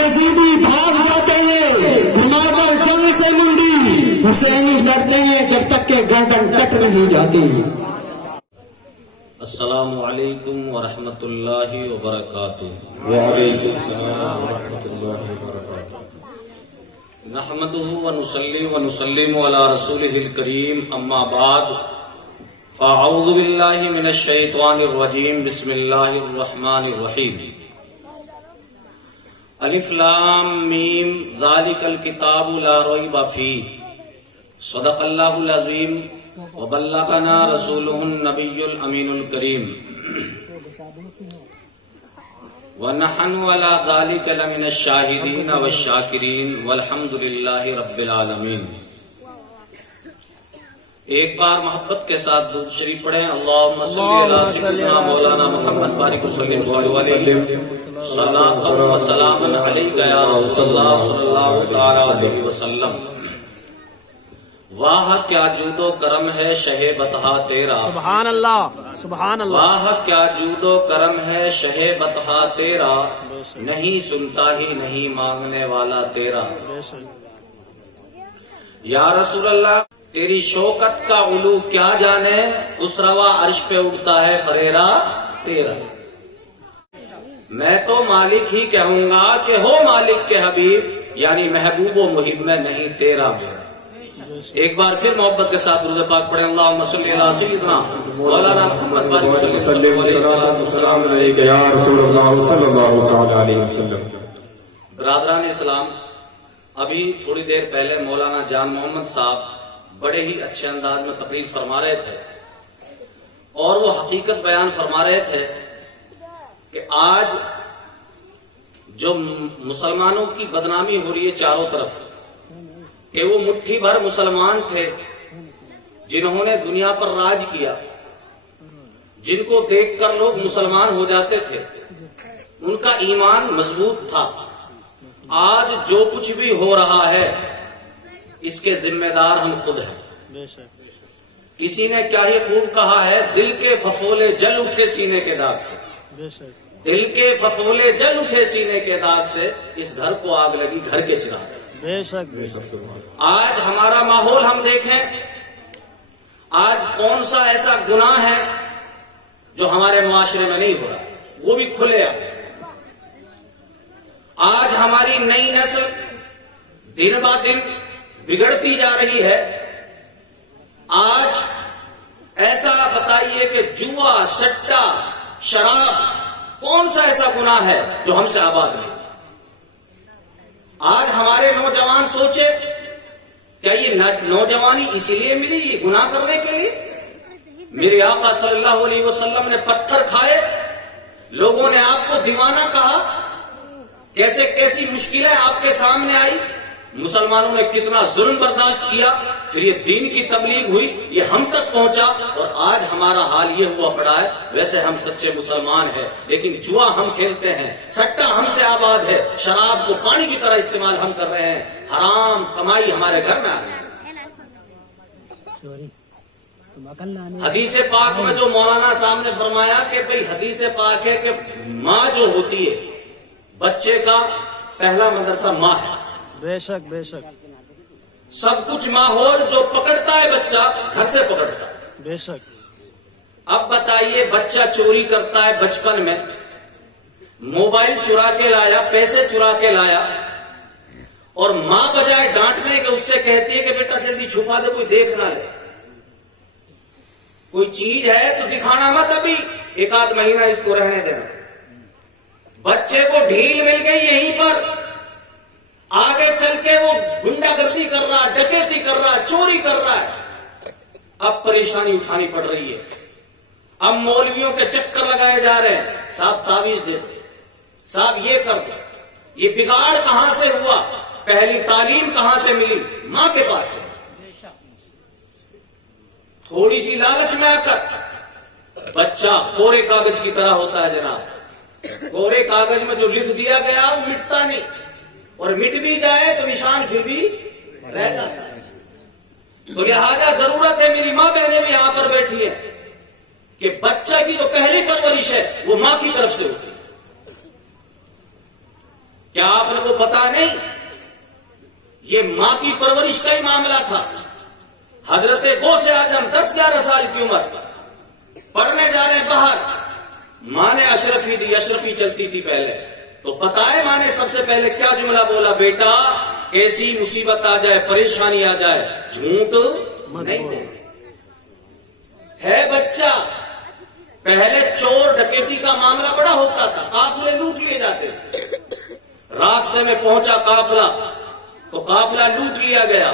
یزیدی بھاگ جاتے ہیں گھما کر جنگ سے منڈی، حسینی کرتے ہیں جب تک کہ گردن کٹ نہیں جاتی۔ السلام علیکم ورحمۃ اللہ وبرکاتہ۔ وعلیکم السلام ورحمۃ اللہ وبرکاتہ۔ نحمده ونصلي ونسلم على رسوله الكريم، اما بعد، فاعوذ باللہ من الشیطان الرجیم، بسم اللہ الرحمن الرحیم۔ الف لام میم ذالک الکتاب لا ریب فیہ، صدق اللہ العظیم وبلغنا رسولہ النبی الامین الکریم، وَنَحْنُ عَلَى ذَلِكَ لَمِنَ الشَّاهِدِينَ وَالشَّاكِرِينَ وَالْحَمْدُ لِلَّهِ رَبِّ الْعَالَمِينَ۔ ایک بار محبت کے ساتھ درود شریف پڑھیں۔ اللہم صلی علی سیدنا مولانا محمد بارک وسلم صلاۃ و سلام علیک یا رسول اللہ صلی اللہ تعالی علیہ وسلم۔ واہ کیا جود و کرم ہے شہ بطحا تیرا، سبحان اللہ سبحان اللہ۔ واہ کیا جود و کرم ہے شہ بطحا تیرا، نہیں سنتا ہی نہیں مانگنے والا تیرا۔ یا رسول اللہ تیری شوکت کا علو کیا جانے، خسروا عرش پہ اٹھتا ہے فریرا تیرا۔ میں تو مالک ہی کہوں گا کہ ہو مالک کے حبیب، یعنی محبوب و محب میں نہیں تیرا میرا۔ ایک بار پھر محبت کے ساتھ درود پاک پڑھیں۔ اللہم صلی علی سیدنا مولانا محمد بارک وسلم السلام علیکم یا رسول اللہ صلی اللہ تعالی علیہ وسلم۔ برادران اسلام، ابھی تھوڑی دیر پہلے مولانا جان محمد صاحب بڑے ہی اچھے انداز میں تقریر فرما رہے تھے، اور وہ حقیقت بیان فرما رہے تھے کہ آج جو مسلمانوں کی بدنامی ہو رہی ہے چاروں طرف، کہ وہ مٹھی بھر مسلمان تھے جنہوں نے دنیا پر راج کیا، جن کو دیکھ کر لوگ مسلمان ہو جاتے تھے، ان کا ایمان مضبوط تھا۔ آج جو کچھ بھی ہو رہا ہے اس کے ذمہ دار ہم خود ہیں۔ کسی نے کیا ہی خوب کہا ہے، دل کے ففولے جل اٹھے سینے کے داغ سے، دل کے ففولے جل اٹھے سینے کے داغ سے، اس گھر کو آگ لگی گھر کے چراغ سے۔ آج ہمارا ماحول ہم دیکھیں، آج کون سا ایسا گناہ ہے جو ہمارے معاشرے میں نہیں ہو رہا، وہ بھی کھلے آ۔ آج ہماری نئی نسل دن با دن بگڑتی جا رہی ہے۔ آج ایسا بتائیے کہ جوا، سٹا، شراب، کون سا ایسا گناہ ہے جو ہم سے آباد نہیں؟ آج ہمارے نوجوان سوچے، کیا یہ نوجوانی اسی لیے ملی یہ گناہ کرنے کے لیے؟ میرے آقا صلی اللہ علیہ وسلم نے پتھر کھائے، لوگوں نے آپ کو دیوانہ کہا، کیسے کیسی مشکلیں آپ کے سامنے آئی، مسلمانوں نے کتنا ظلم برداشت کیا، پھر یہ دین کی تبلیغ ہوئی، یہ ہم تک پہنچا، اور آج ہمارا حال یہ ہوا پڑا ہے۔ ویسے ہم سچے مسلمان ہیں، لیکن جوا ہم کھیلتے ہیں، سٹا ہم سے آباد ہے، شراب کو پانی کی طرح استعمال ہم کر رہے ہیں، حرام کمائی ہمارے گھر میں آ گئی۔ حدیث پاک میں جو مولانا صاحب نے فرمایا کہ بھئی حدیث پاک ہے کہ ماں جو ہوتی ہے، بچے کا پہلا مدرسہ ماں ہے۔ بے شک بے شک۔ سب کچھ ماحول جو پکڑتا ہے بچہ گھر سے پکڑتا ہے۔ بے شک۔ اب بتائیے، بچہ چوری کرتا ہے بچپن میں، موبائل چرا کے لایا، پیسے چرا کے لایا، اور ماں بجائے ڈانٹنے کے اس سے کہتی ہے کہ بیٹا جلدی چھپا دے کوئی دیکھ نہ لے۔ کوئی چیز ہے تو دکھانا مت، ابھی ایک آدھ مہینہ اس کو رہنے دینا۔ بچے کو ڈھیل مل گئی یہیں پر، آگے چل کے وہ گنڈا گردی کر رہا، ڈکیتی کر رہا، چوری کر رہا ہے۔ اب پریشانی اٹھانی پڑ رہی ہے، اب مولویوں کے چکر لگائے جا رہے ہیں، صاحب تعویذ دے دو، صاحب یہ کر دو۔ یہ بگاڑ کہاں سے ہوا؟ پہلی تعلیم کہاں سے ملی؟ ماں کے پاس سے۔ تھوڑی سی لالچ میں آ کر بچہ کورے کاغذ کی طرح ہوتا ہے جناب۔ کورے کاغذ میں جو لکھ دیا گیا وہ مٹتا نہیں، اور مٹ بھی جائے تو نشان پھر بھی رہ جاتا ہے۔ تو لہذا ضرورت ہے، میری ماں بہنیں بھی یہاں پر بیٹھی ہیں، کہ بچہ کی جو پہلی پرورش ہے وہ ماں کی طرف سے ہوتی ہے۔ کیا آپ کو پتا نہیں یہ ماں کی پرورش کا ہی معاملہ تھا. حضرت غوث اعظم 10-11 سال کی عمر پڑھنے جا رہے باہر, ماں نے اشرفی دی, اشرفی چلتی تھی پہلے, تو پتا ہے ماں نے سب سے پہلے کیا جملہ بولا, بیٹا ایسی مصیبت آ جائے, پریشانی آ جائے, جھوٹ نہیں بولنا ہے. بچہ پہلے چور ڈکیتی کا معاملہ بڑا ہوتا تھا, قافلے لوٹ لیے جاتے تھے. راستے میں پہنچا قافلہ تو قافلہ لوٹ لیا گیا,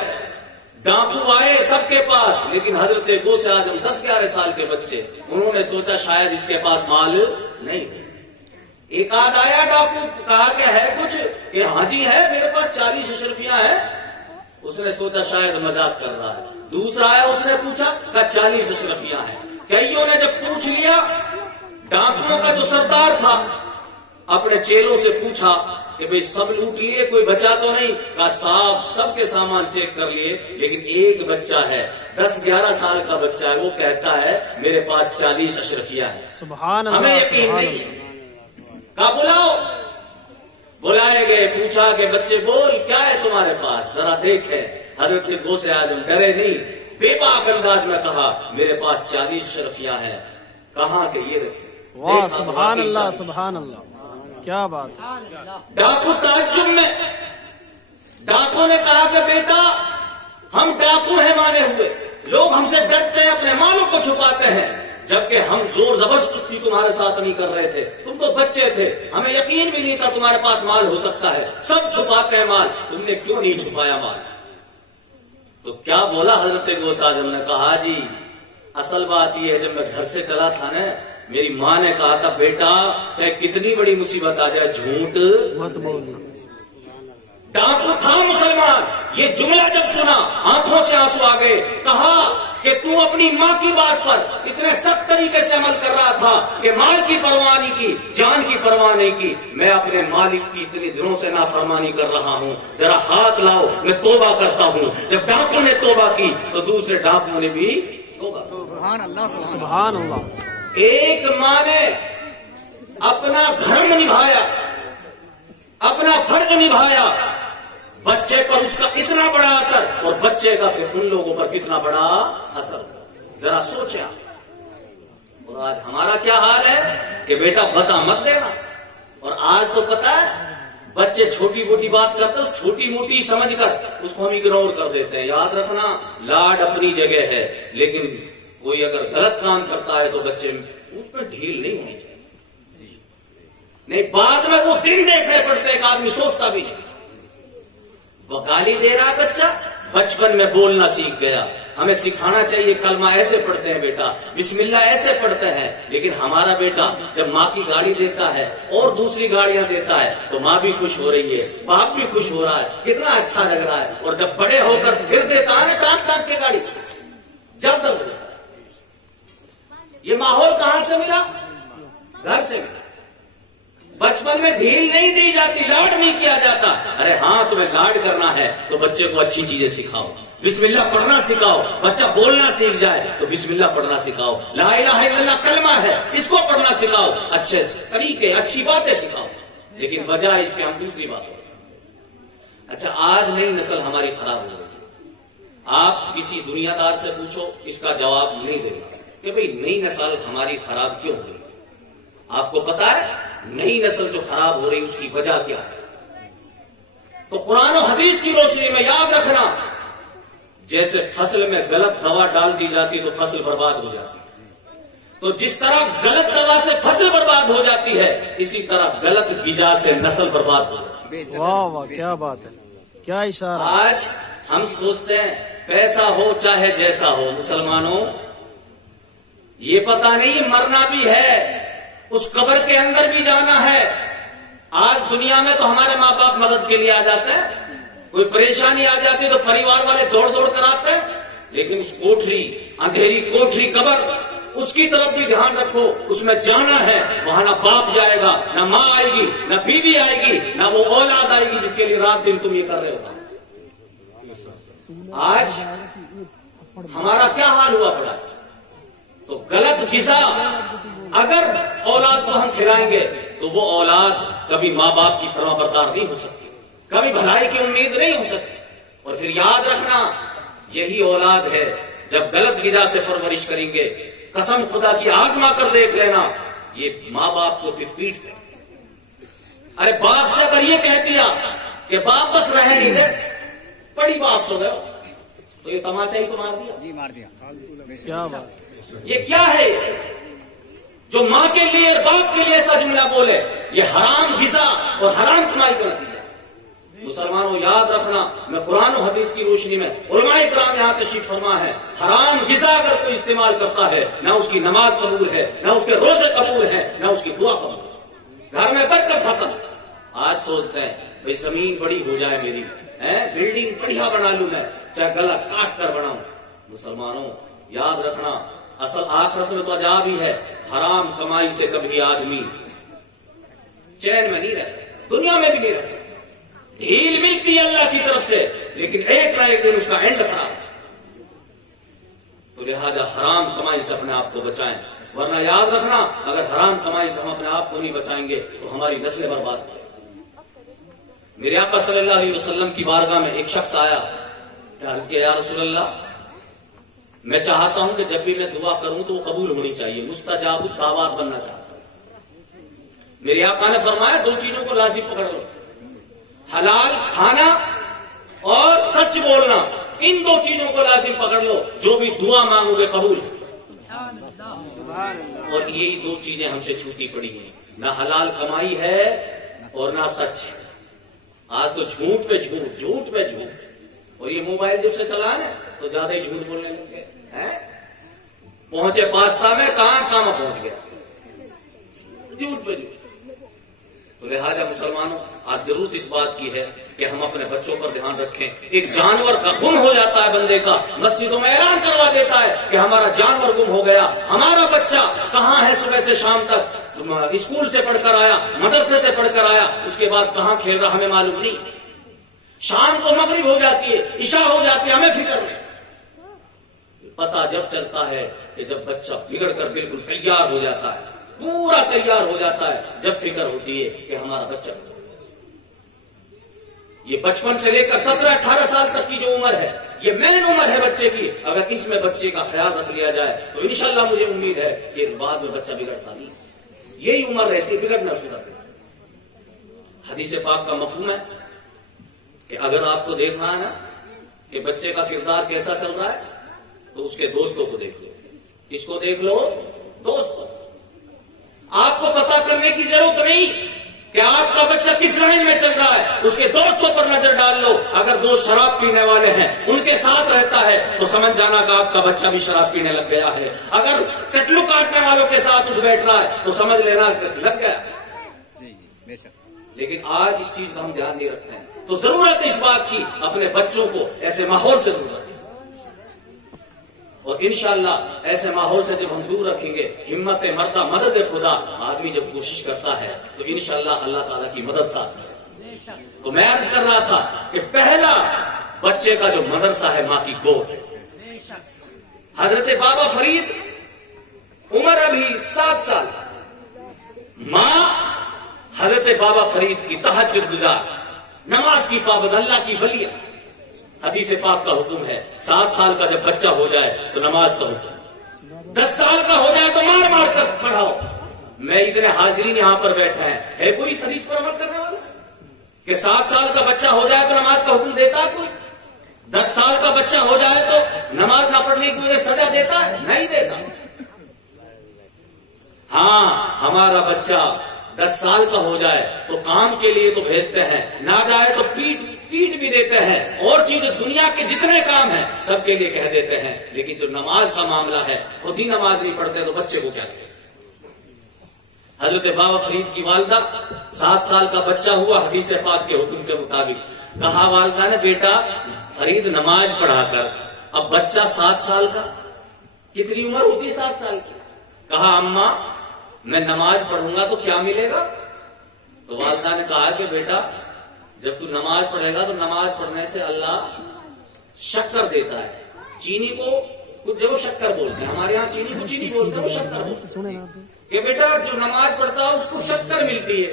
ڈاکو آئے سب کے پاس, لیکن حضرت غوث اعظم 10-11 سال کے بچے, انہوں نے سوچا شاید اس کے پاس مال نہیں. ایک آدھ آیا ڈاکو, کہا کہ ہے کچھ, کہ ہاں جی ہے میرے پاس 40 اشرفیاں ہیں. اس نے سوچا شاید مذاق کر رہا ہے. دوسرا آیا, اس نے پوچھا, کہا 40 اشرفیاں ہیں. کئیوں نے جب پوچھ لیا, ڈاکوؤں کا جو سردار تھا اپنے چیلوں سے پوچھا کہ بھئی سب لوٹ لیے, کوئی بچا تو نہیں؟ کہا صاحب سب کے سامان چیک کر لیے, لیکن ایک بچہ ہے 10-11 سال کا بچہ ہے, وہ کہتا ہے میرے پاس 40 اشرفیاں ہیں. سبحان اللہ, ہمیں یقین نہیں ہے. کہا بلاؤ. بلائے گئے, پوچھا کہ بچے بول کیا ہے تمہارے پاس, ذرا دیکھیں. حضرت غوث اعظم ڈرے نہیں, بے باک انداز میں کہا میرے پاس 40 اشرفیاں ہیں. کہاں کہ یہ رکھے. واہ سبحان اللہ, سبحان اللہ, کیا بات. ڈاکو تعجب میں, ڈاکو نے کہا کہ بیٹا ہم ڈاکو ہیں مانے ہوئے, لوگ ہم سے ڈرتے ہیں, اپنے مالوں کو چھپاتے ہیں, جبکہ ہم زور زبردستی تمہارے ساتھ نہیں کر رہے تھے, تم تو بچے تھے, ہمیں یقین بھی نہیں تھا تمہارے پاس مال ہو سکتا ہے, سب چھپاتے ہیں مال, تم نے کیوں نہیں چھپایا مال؟ تو کیا بولا حضرت غوث اعظم نے, کہا جی اصل بات یہ ہے, جب میں گھر سے چلا تھا نا, میری ماں نے کہا تھا بیٹا چاہے کتنی بڑی مصیبت آ جائے جھوٹ مت بولنا. ڈاکو تھا مسلمان, یہ جملہ جب سنا آنکھوں سے آنسو آ گئے. کہا کہ تو اپنی ماں کی بات پر اتنے سخت طریقے سے عمل کر رہا تھا کہ مال کی پرواہ نہیں کی, جان کی پرواہ نہیں کی. میں اپنے مالک کی اتنی دنوں سے نافرمانی کر رہا ہوں, ذرا ہاتھ لاؤ میں توبہ کرتا ہوں. جب ڈاکو نے توبہ کی تو دوسرے ڈاکوؤں نے بھی توبہ کی. سبحان اللہ. ایک ماں نے اپنا دھرم نبھایا, اپنا فرض نبھایا, بچے پر اس کا کتنا بڑا اثر, اور بچے کا پھر ان لوگوں پر کتنا بڑا اثر, ذرا سوچا. اور آج ہمارا کیا حال ہے کہ بیٹا بتا مت دینا. اور آج تو پتا ہے بچے چھوٹی موٹی بات کرتے ہیں, چھوٹی موٹی سمجھ کر اس کو ہم اگنور کر دیتے ہیں. یاد رکھنا لاڈ اپنی جگہ ہے, لیکن کوئی اگر غلط کام کرتا ہے تو بچے اس میں ڈھیل نہیں ہونی چاہیے. نہیں بعد میں وہ دن دیکھنے پڑتے ایک آدمی سوچتا بھی نہیں. وہ گالی دے رہا ہے بچہ, بچپن میں بولنا سیکھ گیا. ہمیں سکھانا چاہیے کلمہ ایسے پڑھتے ہیں بیٹا, بسم اللہ ایسے پڑھتے ہیں. لیکن ہمارا بیٹا جب ماں کی گاڑی دیتا ہے اور دوسری گاڑیاں دیتا ہے تو ماں بھی خوش ہو رہی ہے, باپ بھی خوش ہو رہا ہے, کتنا اچھا لگ رہا ہے. اور جب بڑے ہو کر پھر دیتا ہے ٹانٹ ٹانٹ کے گاڑی, جب تک یہ ماحول کہاں سے ملا؟ گھر سے ملا. بچپن میں ڈھیل نہیں دی جاتی, لاڈ نہیں کیا جاتا. ارے ہاں تمہیں لاڈ کرنا ہے تو بچے کو اچھی چیزیں سکھاؤ, بسم اللہ پڑھنا سکھاؤ. بچہ بولنا سیکھ جائے تو بسم اللہ پڑھنا سکھاؤ, لا الہ الا اللہ کلمہ ہے اس کو پڑھنا سکھاؤ, اچھے طریقے اچھی باتیں سکھاؤ. لیکن بجائے اس کے ہم دوسری باتوں. اچھا آج نئی نسل ہماری خراب ہو رہی ہے. آپ کسی دنیا دار سے پوچھو اس کا جواب نہیں دے گا کہ بھئی نئی نسل ہماری خراب کیوں ہو رہی ہے. آپ کو پتا ہے نئی نسل جو خراب ہو رہی اس کی وجہ کیا ہے؟ تو قرآن و حدیث کی روشنی میں یاد رکھنا, جیسے فصل میں غلط دوا ڈال دی جاتی تو فصل برباد ہو جاتی ہے, تو جس طرح غلط دوا سے فصل برباد ہو جاتی ہے اسی طرح غلط غذا سے نسل برباد ہو جاتی ہے. واہ واہ کیا بات ہے, کیا اشارہ. آج ہم سوچتے ہیں پیسہ ہو چاہے جیسا ہو, مسلمانوں یہ پتا نہیں مرنا بھی ہے, اس قبر کے اندر بھی جانا ہے. آج دنیا میں تو ہمارے ماں باپ مدد کے لیے آ جاتے ہیں, کوئی پریشانی آ جاتی تو پریوار والے دوڑ دوڑ کر آتے ہیں. لیکن اس کوٹری, اندھیری کوٹری قبر, اس کی طرف بھی دھیان رکھو. اس میں جانا ہے, وہاں نہ باپ جائے گا, نہ ماں آئے گی, نہ بیوی آئے گی, نہ وہ اولاد آئے گی جس کے لیے رات دن تم یہ کر رہے ہو. آج ہمارا کیا حال ہوا پڑا ہے. تو غلط غذا اگر اولاد کو ہم کھلائیں گے تو وہ اولاد کبھی ماں باپ کی فرما بردار نہیں ہو سکتی، کبھی بھلائی کی امید نہیں ہو سکتی۔ اور پھر یاد رکھنا یہی اولاد ہے جب غلط غذا سے پرورش کریں گے، قسم خدا کی آزما کر دیکھ لینا، یہ ماں باپ کو پھر پیٹتے۔ ارے باپ سے اگر یہ کہہ دیا کہ باپ بس رہ نہیں دے، بڑی باپ سو گئے تو یہ تماچا ہی تو مار دیا۔ جی مار دیا۔ کیا بات، یہ کیا ہے جو ماں کے لیے اور باپ کے لیے ایسا جملہ بولے؟ یہ حرام غذا اور حرام کمائی کا نتیجہ۔ مسلمانوں یاد رکھنا، میں قرآن و حدیث کی روشنی میں، علماء کرام یہاں تشریف فرما ہے، حرام غذا اگر کوئی استعمال کرتا ہے، نہ اس کی نماز قبول ہے، نہ اس کے روزے قبول ہے، نہ اس کی دعا قبول ہے، گھر میں برکت ختم۔ آج سوچتے ہیں بھئی زمین بڑی ہو جائے میری، بلڈنگ بڑھیا بنا لوں میں، چاہے گلا کاٹ کر بناؤں۔ مسلمانوں یاد رکھنا، اصل آخرت میں تو عذاب ہی ہے، حرام کمائی سے کبھی آدمی چین میں نہیں رہ سکتا، دنیا میں بھی نہیں رہ سکتا۔ ڈھیل ملتی ہے اللہ کی طرف سے، لیکن ایک نہ ایک دن اس کا اینڈ خراب ہے۔ تو لہذا حرام کمائی سے اپنے آپ کو بچائیں، ورنہ یاد رکھنا اگر حرام کمائی سے ہم اپنے آپ کو نہیں بچائیں گے تو ہماری نسلیں برباد ہو جائیں۔ میرے آقا صلی اللہ علیہ وسلم کی بارگاہ میں ایک شخص آیا، عرض کیا یا رسول اللہ، میں چاہتا ہوں کہ جب بھی میں دعا کروں تو وہ قبول ہونی چاہیے، مستجاب الدعوات بننا چاہتا ہوں۔ میرے آقا نے فرمایا دو چیزوں کو لازم پکڑ لو، حلال کھانا اور سچ بولنا، ان دو چیزوں کو لازم پکڑ لو، جو بھی دعا مانگو گے قبول ہے۔ اور یہی دو چیزیں ہم سے چھوٹی پڑی ہیں، نہ حلال کمائی ہے اور نہ سچ ہے۔ آج تو جھوٹ پہ جھوٹ، جھوٹ پہ جھوٹ، اور یہ موبائل جب سے چلا ہے تو زیادہ ہی جھوٹ بولنے لگ گئے۔ پہنچے پاستا میں، کہاں پہنچ گیا، جھوٹ پہ جھوٹ۔ تو لہذا مسلمانوں آج ضرورت اس بات کی ہے کہ ہم اپنے بچوں پر دھیان رکھیں۔ ایک جانور کا گم ہو جاتا ہے بندے کا، مسجدوں میں اعلان کروا دیتا ہے کہ ہمارا جانور گم ہو گیا، ہمارا بچہ کہاں ہے، صبح سے شام تک اسکول سے پڑھ کر آیا، مدرسے سے پڑھ کر آیا، اس کے بعد کہاں کھیل رہا ہمیں معلوم نہیں، شام کو مغرب ہو جاتی ہے، عشاء ہو جاتی ہے، ہمیں فکر نہیں۔ پتہ جب چلتا ہے کہ جب بچہ بگڑ کر بالکل تیار ہو جاتا ہے، پورا تیار ہو جاتا ہے، جب فکر ہوتی ہے کہ ہمارا بچہ، یہ بچپن سے لے کر 17-18 سال تک کی جو عمر ہے، یہ مین عمر ہے بچے کی، اگر اس میں بچے کا خیال رکھ لیا جائے تو انشاءاللہ مجھے امید ہے کہ بعد میں بچہ بگڑتا نہیں، یہی عمر رہتی بگڑنا شروع کر۔ حدیث پاک کا مفہوم ہے کہ اگر آپ کو دیکھنا ہے نا کہ بچے کا کردار کیسا چل رہا ہے تو اس کے دوستوں کو دیکھ لو، اس کو دیکھ لو، دوست کو۔ آپ کو پتا کرنے کی ضرورت نہیں کہ آپ کا بچہ کس لائن میں چل رہا ہے، اس کے دوستوں پر نظر ڈال لو۔ اگر دوست شراب پینے والے ہیں، ان کے ساتھ رہتا ہے تو سمجھ جانا کہ آپ کا بچہ بھی شراب پینے لگ گیا ہے۔ اگر کٹلو کاٹنے والوں کے ساتھ اٹھ بیٹھ رہا ہے تو سمجھ لینا لگ گیا۔ لیکن آج اس چیز کا ہم دھیان نہیں رکھتے ہیں، تو ضرورت ہے اس بات کی اپنے بچوں کو ایسے ماحول سے دور رکھیں، اور انشاءاللہ ایسے ماحول سے جب ہم دور رکھیں گے، ہمت مردہ مدد خدا، آدمی جب کوشش کرتا ہے تو انشاءاللہ اللہ تعالیٰ کی مدد ساتھ ہے۔ تو میں عرض کر رہا تھا کہ پہلا بچے کا جو مدرسہ ہے ماں کی گود ہے۔ حضرت بابا فرید عمر ابھی 7 سال، ماں حضرت بابا فرید کی تہجد گزار، نماز کی پابند، اللہ کی ولی۔ حدیث پاک کا حکم ہے 7 سال کا جب بچہ ہو جائے تو نماز کا حکم، 10 سال کا ہو جائے تو مار مار کر پڑھاؤ۔ میں اتنے حاضرین یہاں پر بیٹھا ہے کوئی اس حدیث پر عمل کرنے والا کہ 7 سال کا بچہ ہو جائے تو نماز کا حکم دیتا ہے کوئی؟ 10 سال کا بچہ ہو جائے تو نماز نہ پڑھنے کی وجہ سزا دیتا ہے؟ نہیں دیتا۔ ہاں ہمارا بچہ 10 سال کا ہو جائے تو کام کے لیے تو بھیجتے ہیں، نہ جائے تو پیٹ بھی دیتے ہیں، اور چیزیں دنیا کے جتنے کام ہیں سب کے لیے کہہ دیتے ہیں، لیکن جو نماز کا معاملہ ہے خود ہی نماز نہیں پڑھتے تو بچے کو کیا کہتے؟ حضرت بابا فرید کی والدہ 7 سال کا بچہ ہوا، حدیث پاک کے حکم کے مطابق کہا والدہ نے بیٹا فرید نماز پڑھا کر۔ اب بچہ 7 سال کا، کتنی عمر ہوتی 7 سال کی؟ کہا اماں میں نماز پڑھوں گا تو کیا ملے گا؟ تو والدہ نے کہا کہ بیٹا جب تو نماز پڑھے گا تو نماز پڑھنے سے اللہ شکر دیتا ہے، چینی کو کچھ جو شکر بولتے ہیں، ہمارے یہاں چینی کو چینی بولتے ہیں، وہ شکر بولتے ہیں۔ کہ بیٹا جو نماز پڑھتا ہے اس کو شکر ملتی ہے.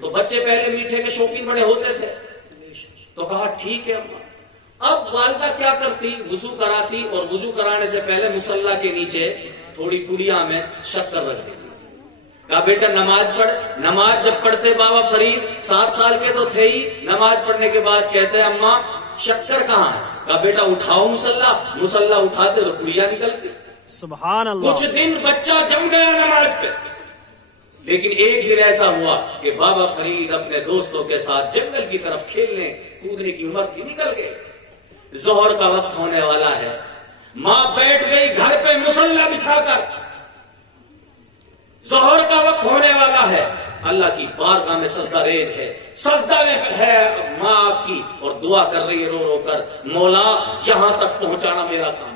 تو بچے پہلے میٹھے کے شوقین بڑے ہوتے تھے. تو کہا ٹھیک ہے اماں. اب والدہ کیا کرتی, وضو کراتی اور وضو کرانے سے پہلے مصلی کے نیچے تھوڑی پڑیا میں شکر رکھ دیتی. کہا بیٹا نماز پڑھ. نماز جب پڑھتے بابا فرید 7 سال کے تو تھے ہی, نماز پڑھنے کے بعد کہتے ہیں اماں شکر کہاں ہے؟ کہا بیٹا اٹھاؤ مصلی اٹھاتے تو پڑیا نکلتی. سبحان اللہ. کچھ دن بچہ جم گیا نماز پہ, لیکن ایک دن ایسا ہوا کہ بابا فرید اپنے دوستوں کے ساتھ جنگل کی طرف کھیلنے کودنے کی عمر تھی, نکل گئے. ظہر کا وقت ہونے والا ہے, ماں بیٹھ گئی گھر پہ مصلی بچھا کر. ظہر کا وقت ہونے والا ہے, اللہ کی بارگاہ میں سجدہ ریز ہے, سجدہ میں ہے ماں آپ کی, اور دعا کر رہی ہے رو رو کر, مولا یہاں تک پہنچانا میرا کام.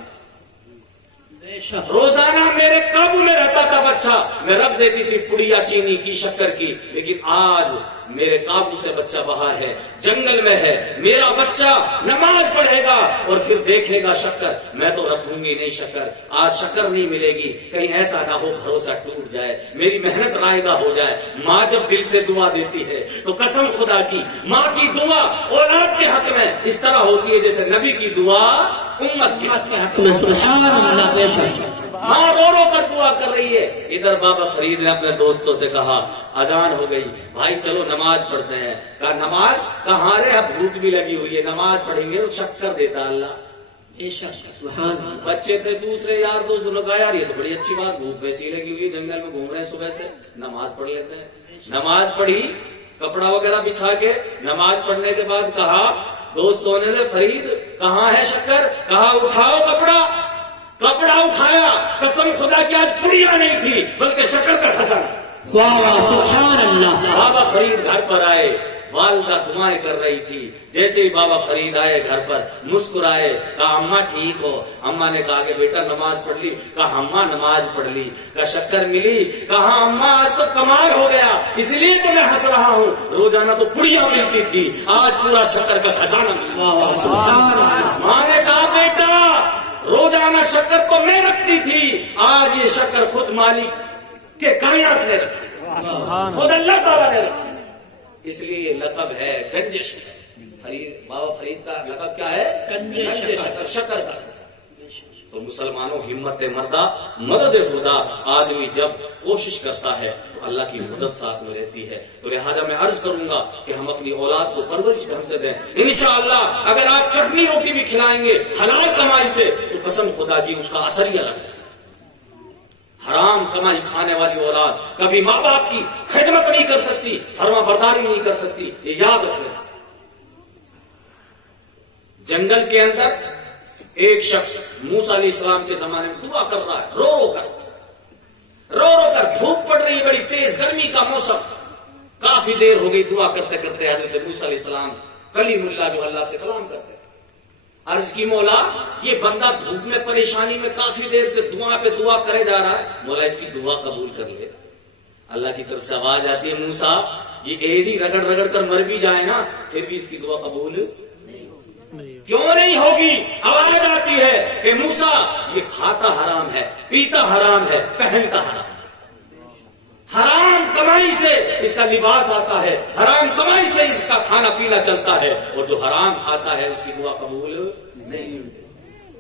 روزانہ میرے قابو میں رہتا تھا بچہ, میں رکھ دیتی تھی پڑیا چینی کی شکر کی, لیکن آج میرے قابو سے بچہ باہر ہے, جنگل میں ہے. میرا بچہ نماز پڑھے گا اور پھر دیکھے گا شکر, میں تو رکھوں گی نہیں شکر. آج شکر نہیں ملے گی, کہیں ایسا نہ ہو بھروسہ ٹوٹ جائے, میری محنت رائگاں ہو جائے. ماں جب دل سے دعا دیتی ہے تو قسم خدا کی ماں کی دعا اولاد کے حق میں اس طرح ہوتی ہے جیسے نبی کی دعا امت کے حق میں. سبحان اللہ. بے شک ماں رو رو کر دعا کر رہی ہے. ادھر بابا فرید نے اپنے دوستوں سے کہا اذان ہو گئی بھائی چلو نماز پڑھتے ہیں. کہا نماز کہاں رے, اب بھوک بھی لگی ہوئی ہے, نماز پڑھیں گے تو شکر دیتا اللہ. بچے تھے دوسرے یار دوست, انہوں نے کہا یار یہ تو بڑی اچھی بات, بھوک ویسی لگی ہوئی ہے, جنگل میں گھوم رہے ہیں صبح سے, نماز پڑھ لیتے ہیں. نماز پڑھی, کپڑا وغیرہ بچھا کے نماز پڑھنے کے بعد کہا دوستوں نے سے فرید کہاں ہے شکر؟ کہا اٹھاؤ کپڑا. کپڑا اٹھایا, قسم خدا کی آج پڑیا نہیں تھی بلکہ شکر کا خزانہ. واہ واہ سبحان اللہ. بابا فرید گھر پر آئے, والدہ دعائیں کر رہی تھی. جیسے ہی بابا فرید آئے گھر پر مسکرائے, کہا اماں ٹھیک ہو؟ اماں نے کہا کہ بیٹا نماز پڑھ لی؟ کہا اماں نماز پڑھ لی. کہا شکر ملی؟ کہا اماں آج تو کمال ہو گیا, اس لیے تو میں ہنس رہا ہوں, روزانہ تو پڑیا ملتی تھی, آج پورا شکر کا خزانہ ملا. ماں نے کہا بیٹا روزانہ شکر تو میں رکھتی تھی, آج یہ شکر خود مالک کے کائنات نے رکھی, خود اللہ تعالیٰ نے رکھی. اس لیے یہ لقب ہے گنج شکر. بابا فرید کا لقب کیا ہے؟ گنج شکر, شکر کا. تو مسلمانوں ہمت مردہ مدد خدا, آدمی جب کوشش کرتا ہے تو اللہ کی مدد ساتھ میں رہتی ہے. تو لہذا میں عرض کروں گا کہ ہم اپنی اولاد کو پرورش ڈھنگ سے دیں. انشاءاللہ اگر آپ چٹنی روٹی بھی کھلائیں گے حلال کمائی سے تو قسم خدا کی اس کا اثر ہی الگ ہے. حرام کمائی کھانے والی اولاد کبھی ماں باپ کی خدمت نہیں کر سکتی, فرما برداری نہیں کر سکتی, یہ یاد رکھیں. جنگل کے اندر ایک شخص موسیٰ علیہ السلام کے زمانے میں دعا کر رہا ہے, رو رو کر. دھوپ پڑ رہی ہے, بڑی تیز گرمی کا موسم, کافی دیر ہو گئی دعا کرتے کرتے. حضرت موسیٰ علیہ السلام کلیم اللہ جو اللہ سے کلام کرتے, عرض کی مولا یہ بندہ دھوپ میں پریشانی میں کافی دیر سے دعا پہ دعا کرے جا رہا ہے, مولا اس کی دعا قبول کر لے. اللہ کی طرف سے آواز آتی ہے موسیٰ یہ ایڑی رگڑ رگڑ کر مر بھی جائے نا پھر بھی اس کی دعا قبول کیوں نہیں ہوگی؟ آواز آتی ہے کہ موسیٰ یہ کھاتا حرام ہے, پیتا حرام ہے, پہنتا حرام ہے. حرام کمائی سے اس کا لباس آتا ہے, حرام کمائی سے اس کا کھانا پینا چلتا ہے, اور جو حرام کھاتا ہے اس کی دعا قبول نہیں.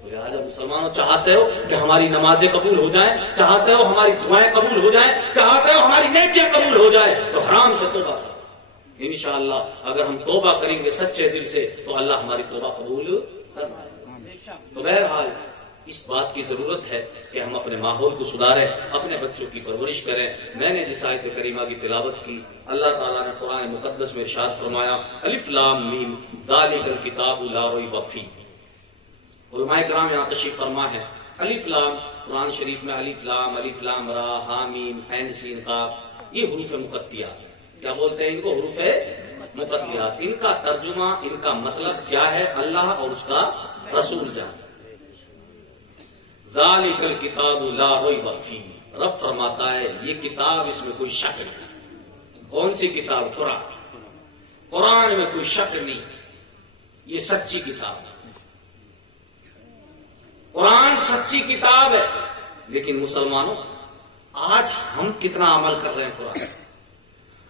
لہٰذا مسلمانوں چاہتے ہو کہ ہماری نمازیں قبول ہو جائیں, چاہتے ہو ہماری دعائیں قبول ہو جائیں, چاہتے ہو ہماری نیکیاں قبول ہو جائیں, تو حرام سے توبہ کرو. انشاءاللہ اگر ہم توبہ کریں گے سچے دل سے تو اللہ ہماری توبہ قبول کرنا. تو بہرحال اس بات کی ضرورت ہے کہ ہم اپنے ماحول کو سدھاریں, اپنے بچوں کی پرورش کریں. میں نے جس آیت کریمہ کی تلاوت کی, اللہ تعالیٰ نے قرآن مقدس میں ارشاد فرمایا الف لام میم ذالک الکتاب لا ریب فیہ. علماء کرام یہاں تشریف فرما ہے. الف لام قرآن شریف میں الف لام را ہا میم عین سین قاف, یہ حروف مقطعات کیا بولتے ہیں ان کو؟ حروف مقطعات. ان کا ترجمہ, ان کا مطلب کیا ہے اللہ اور اس کا رسول جان. ذالک الکتاب لا ریب فیہ, رب فرماتا ہے یہ کتاب اس میں کوئی شک نہیں. کون سی کتاب؟ قرآن. قرآن میں کوئی شک نہیں, یہ سچی کتاب ہے. قرآن سچی کتاب ہے. لیکن مسلمانوں آج ہم کتنا عمل کر رہے ہیں قرآن؟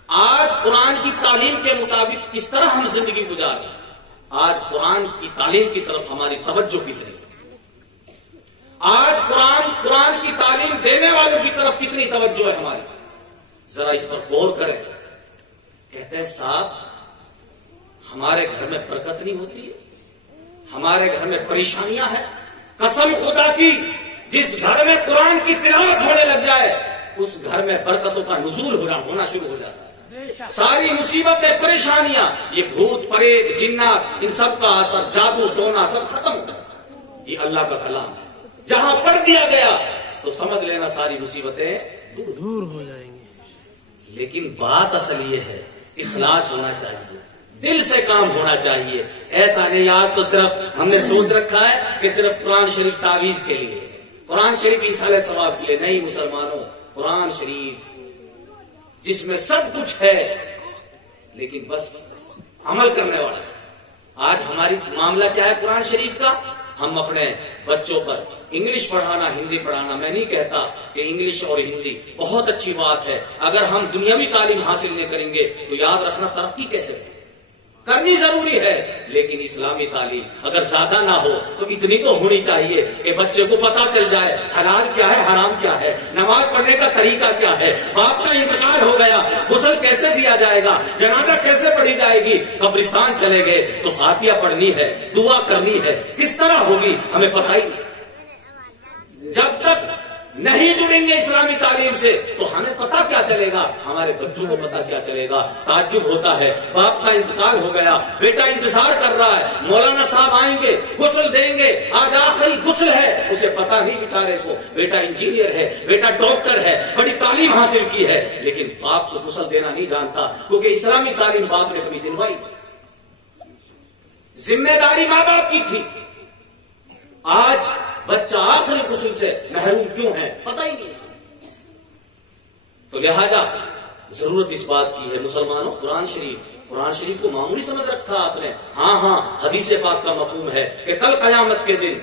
آج قرآن کی تعلیم کے مطابق کس طرح ہم زندگی گزار رہے ہیں؟ آج قرآن کی تعلیم کی طرف ہماری توجہ کتنی؟ آج قرآن کی تعلیم دینے والوں کی طرف کتنی توجہ ہے ہماری؟ ذرا اس پر غور کریں. کہتے ہیں صاحب ہمارے گھر میں برکت نہیں ہوتی ہے, ہمارے گھر میں پریشانیاں ہیں. قسم خدا کی, جس گھر میں قرآن کی تلاوت ہونے لگ جائے اس گھر میں برکتوں کا نزول ہونا شروع ہو جاتا ہے. ساری مصیبتیں, پریشانیاں, یہ بھوت پریت جنات, ان سب کا اثر, جادو ٹونا سب ختم ہوتا ہے. یہ اللہ کا کلام ہے, جہاں پڑھ دیا گیا تو سمجھ لینا ساری مصیبتیں دور ہو جائیں گی. لیکن بات اصل یہ ہے, اخلاص ہونا چاہیے, دل سے کام ہونا چاہیے. ایسا نہیں آج تو صرف ہم نے سوچ رکھا ہے کہ صرف قرآن شریف تعویذ کے لیے, قرآن شریف ایصال ثواب کے لیے. نہیں مسلمانوں, قرآن شریف جس میں سب کچھ ہے لیکن بس عمل کرنے والا چاہیے. آج ہماری معاملہ کیا ہے قرآن شریف کا؟ ہم اپنے بچوں پر انگلش پڑھانا, ہندی پڑھانا. میں نہیں کہتا کہ انگلش اور ہندی بہت اچھی بات ہے, اگر ہم دنیاوی تعلیم حاصل نہیں کریں گے تو یاد رکھنا ترقی کیسے کرنی ضروری ہے. لیکن اسلامی تعلیم اگر زیادہ نہ ہو تو اتنی تو ہونی چاہیے کہ بچے کو پتا چل جائے حلال کیا ہے, حرام کیا ہے, نماز پڑھنے کا طریقہ کیا ہے, باپ کا انتقال ہو گیا غسل کیسے دیا جائے گا, جنازہ کیسے پڑھی جائے گی, قبرستان چلے گئے تو فاتحہ پڑھنی ہے, دعا کرنی ہے, کس طرح ہوگی ہمیں پتہ ہی نہیں. جب تک نہیں جڑیں گے اسلامی تعلیم سے تو ہمیں پتا کیا چلے گا, ہمارے بچوں کو پتا کیا چلے گا. تعجب ہوتا ہے, باپ کا انتقال ہو گیا, بیٹا انتظار کر رہا ہے, مولانا صاحب آئیں گے, غسل دیں گے, آج آخری غسل ہے, اسے پتا نہیں بیچارے کو بیٹا انجینئر ہے, بیٹا ڈاکٹر ہے, بڑی تعلیم حاصل کی ہے, لیکن باپ کو غسل دینا نہیں جانتا کیونکہ اسلامی تعلیم باپ نے کبھی دلوائی. ذمہ داری ماں باپ کی تھی. آج بچہ آخری غسل سے محروم کیوں ہے پتہ ہی نہیں. تو لہذا ضرورت اس بات کی ہے مسلمانوں, قرآن شریف کو معمولی سمجھ رکھا آپ نے. ہاں حدیث پاک کا مفہوم ہے کہ کل قیامت کے دن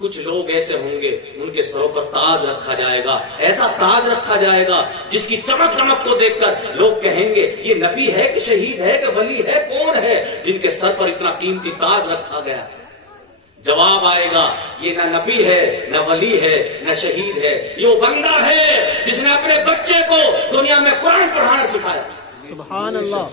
کچھ لوگ ایسے ہوں گے ان کے سروں پر تاج رکھا جائے گا, ایسا تاج رکھا جائے گا جس کی چمک دمک کو دیکھ کر لوگ کہیں گے یہ نبی ہے کہ شہید ہے کہ ولی ہے, کون ہے جن کے سر پر اتنا قیمتی تاج رکھا گیا. جواب آئے گا یہ نہ نبی ہے, نہ ولی ہے, نہ شہید ہے, یہ وہ بندہ ہے جس نے اپنے بچے کو دنیا میں قرآن پڑھانا سکھایا. سبحان اللہ.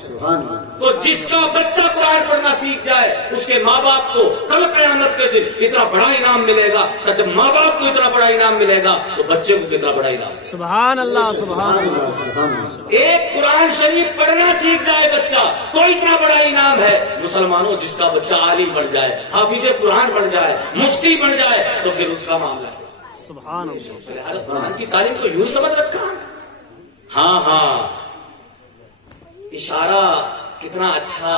تو جس کا بچہ قرآن پڑھنا سیکھ جائے اس کے ماں باپ کو کل قیامت کے دن اتنا بڑا انعام ملے گا. جب ماں باپ کو اتنا بڑا انعام ملے گا تو بچے کو کتنا بڑا انعام. سبحان اللہ. سبحان اللہ. ایک قرآن شریف پڑھنا سیکھ جائے بچہ تو اتنا بڑا انعام ہے. مسلمانوں جس کا بچہ عالم بن جائے, حافظ قرآن بن جائے, مفتی بن جائے تو پھر اس کا معاملہ ہے. سبحان اللہ. قرآن کی تعلیم کو یوں سمجھ رکھا. ہاں اشارہ کتنا اچھا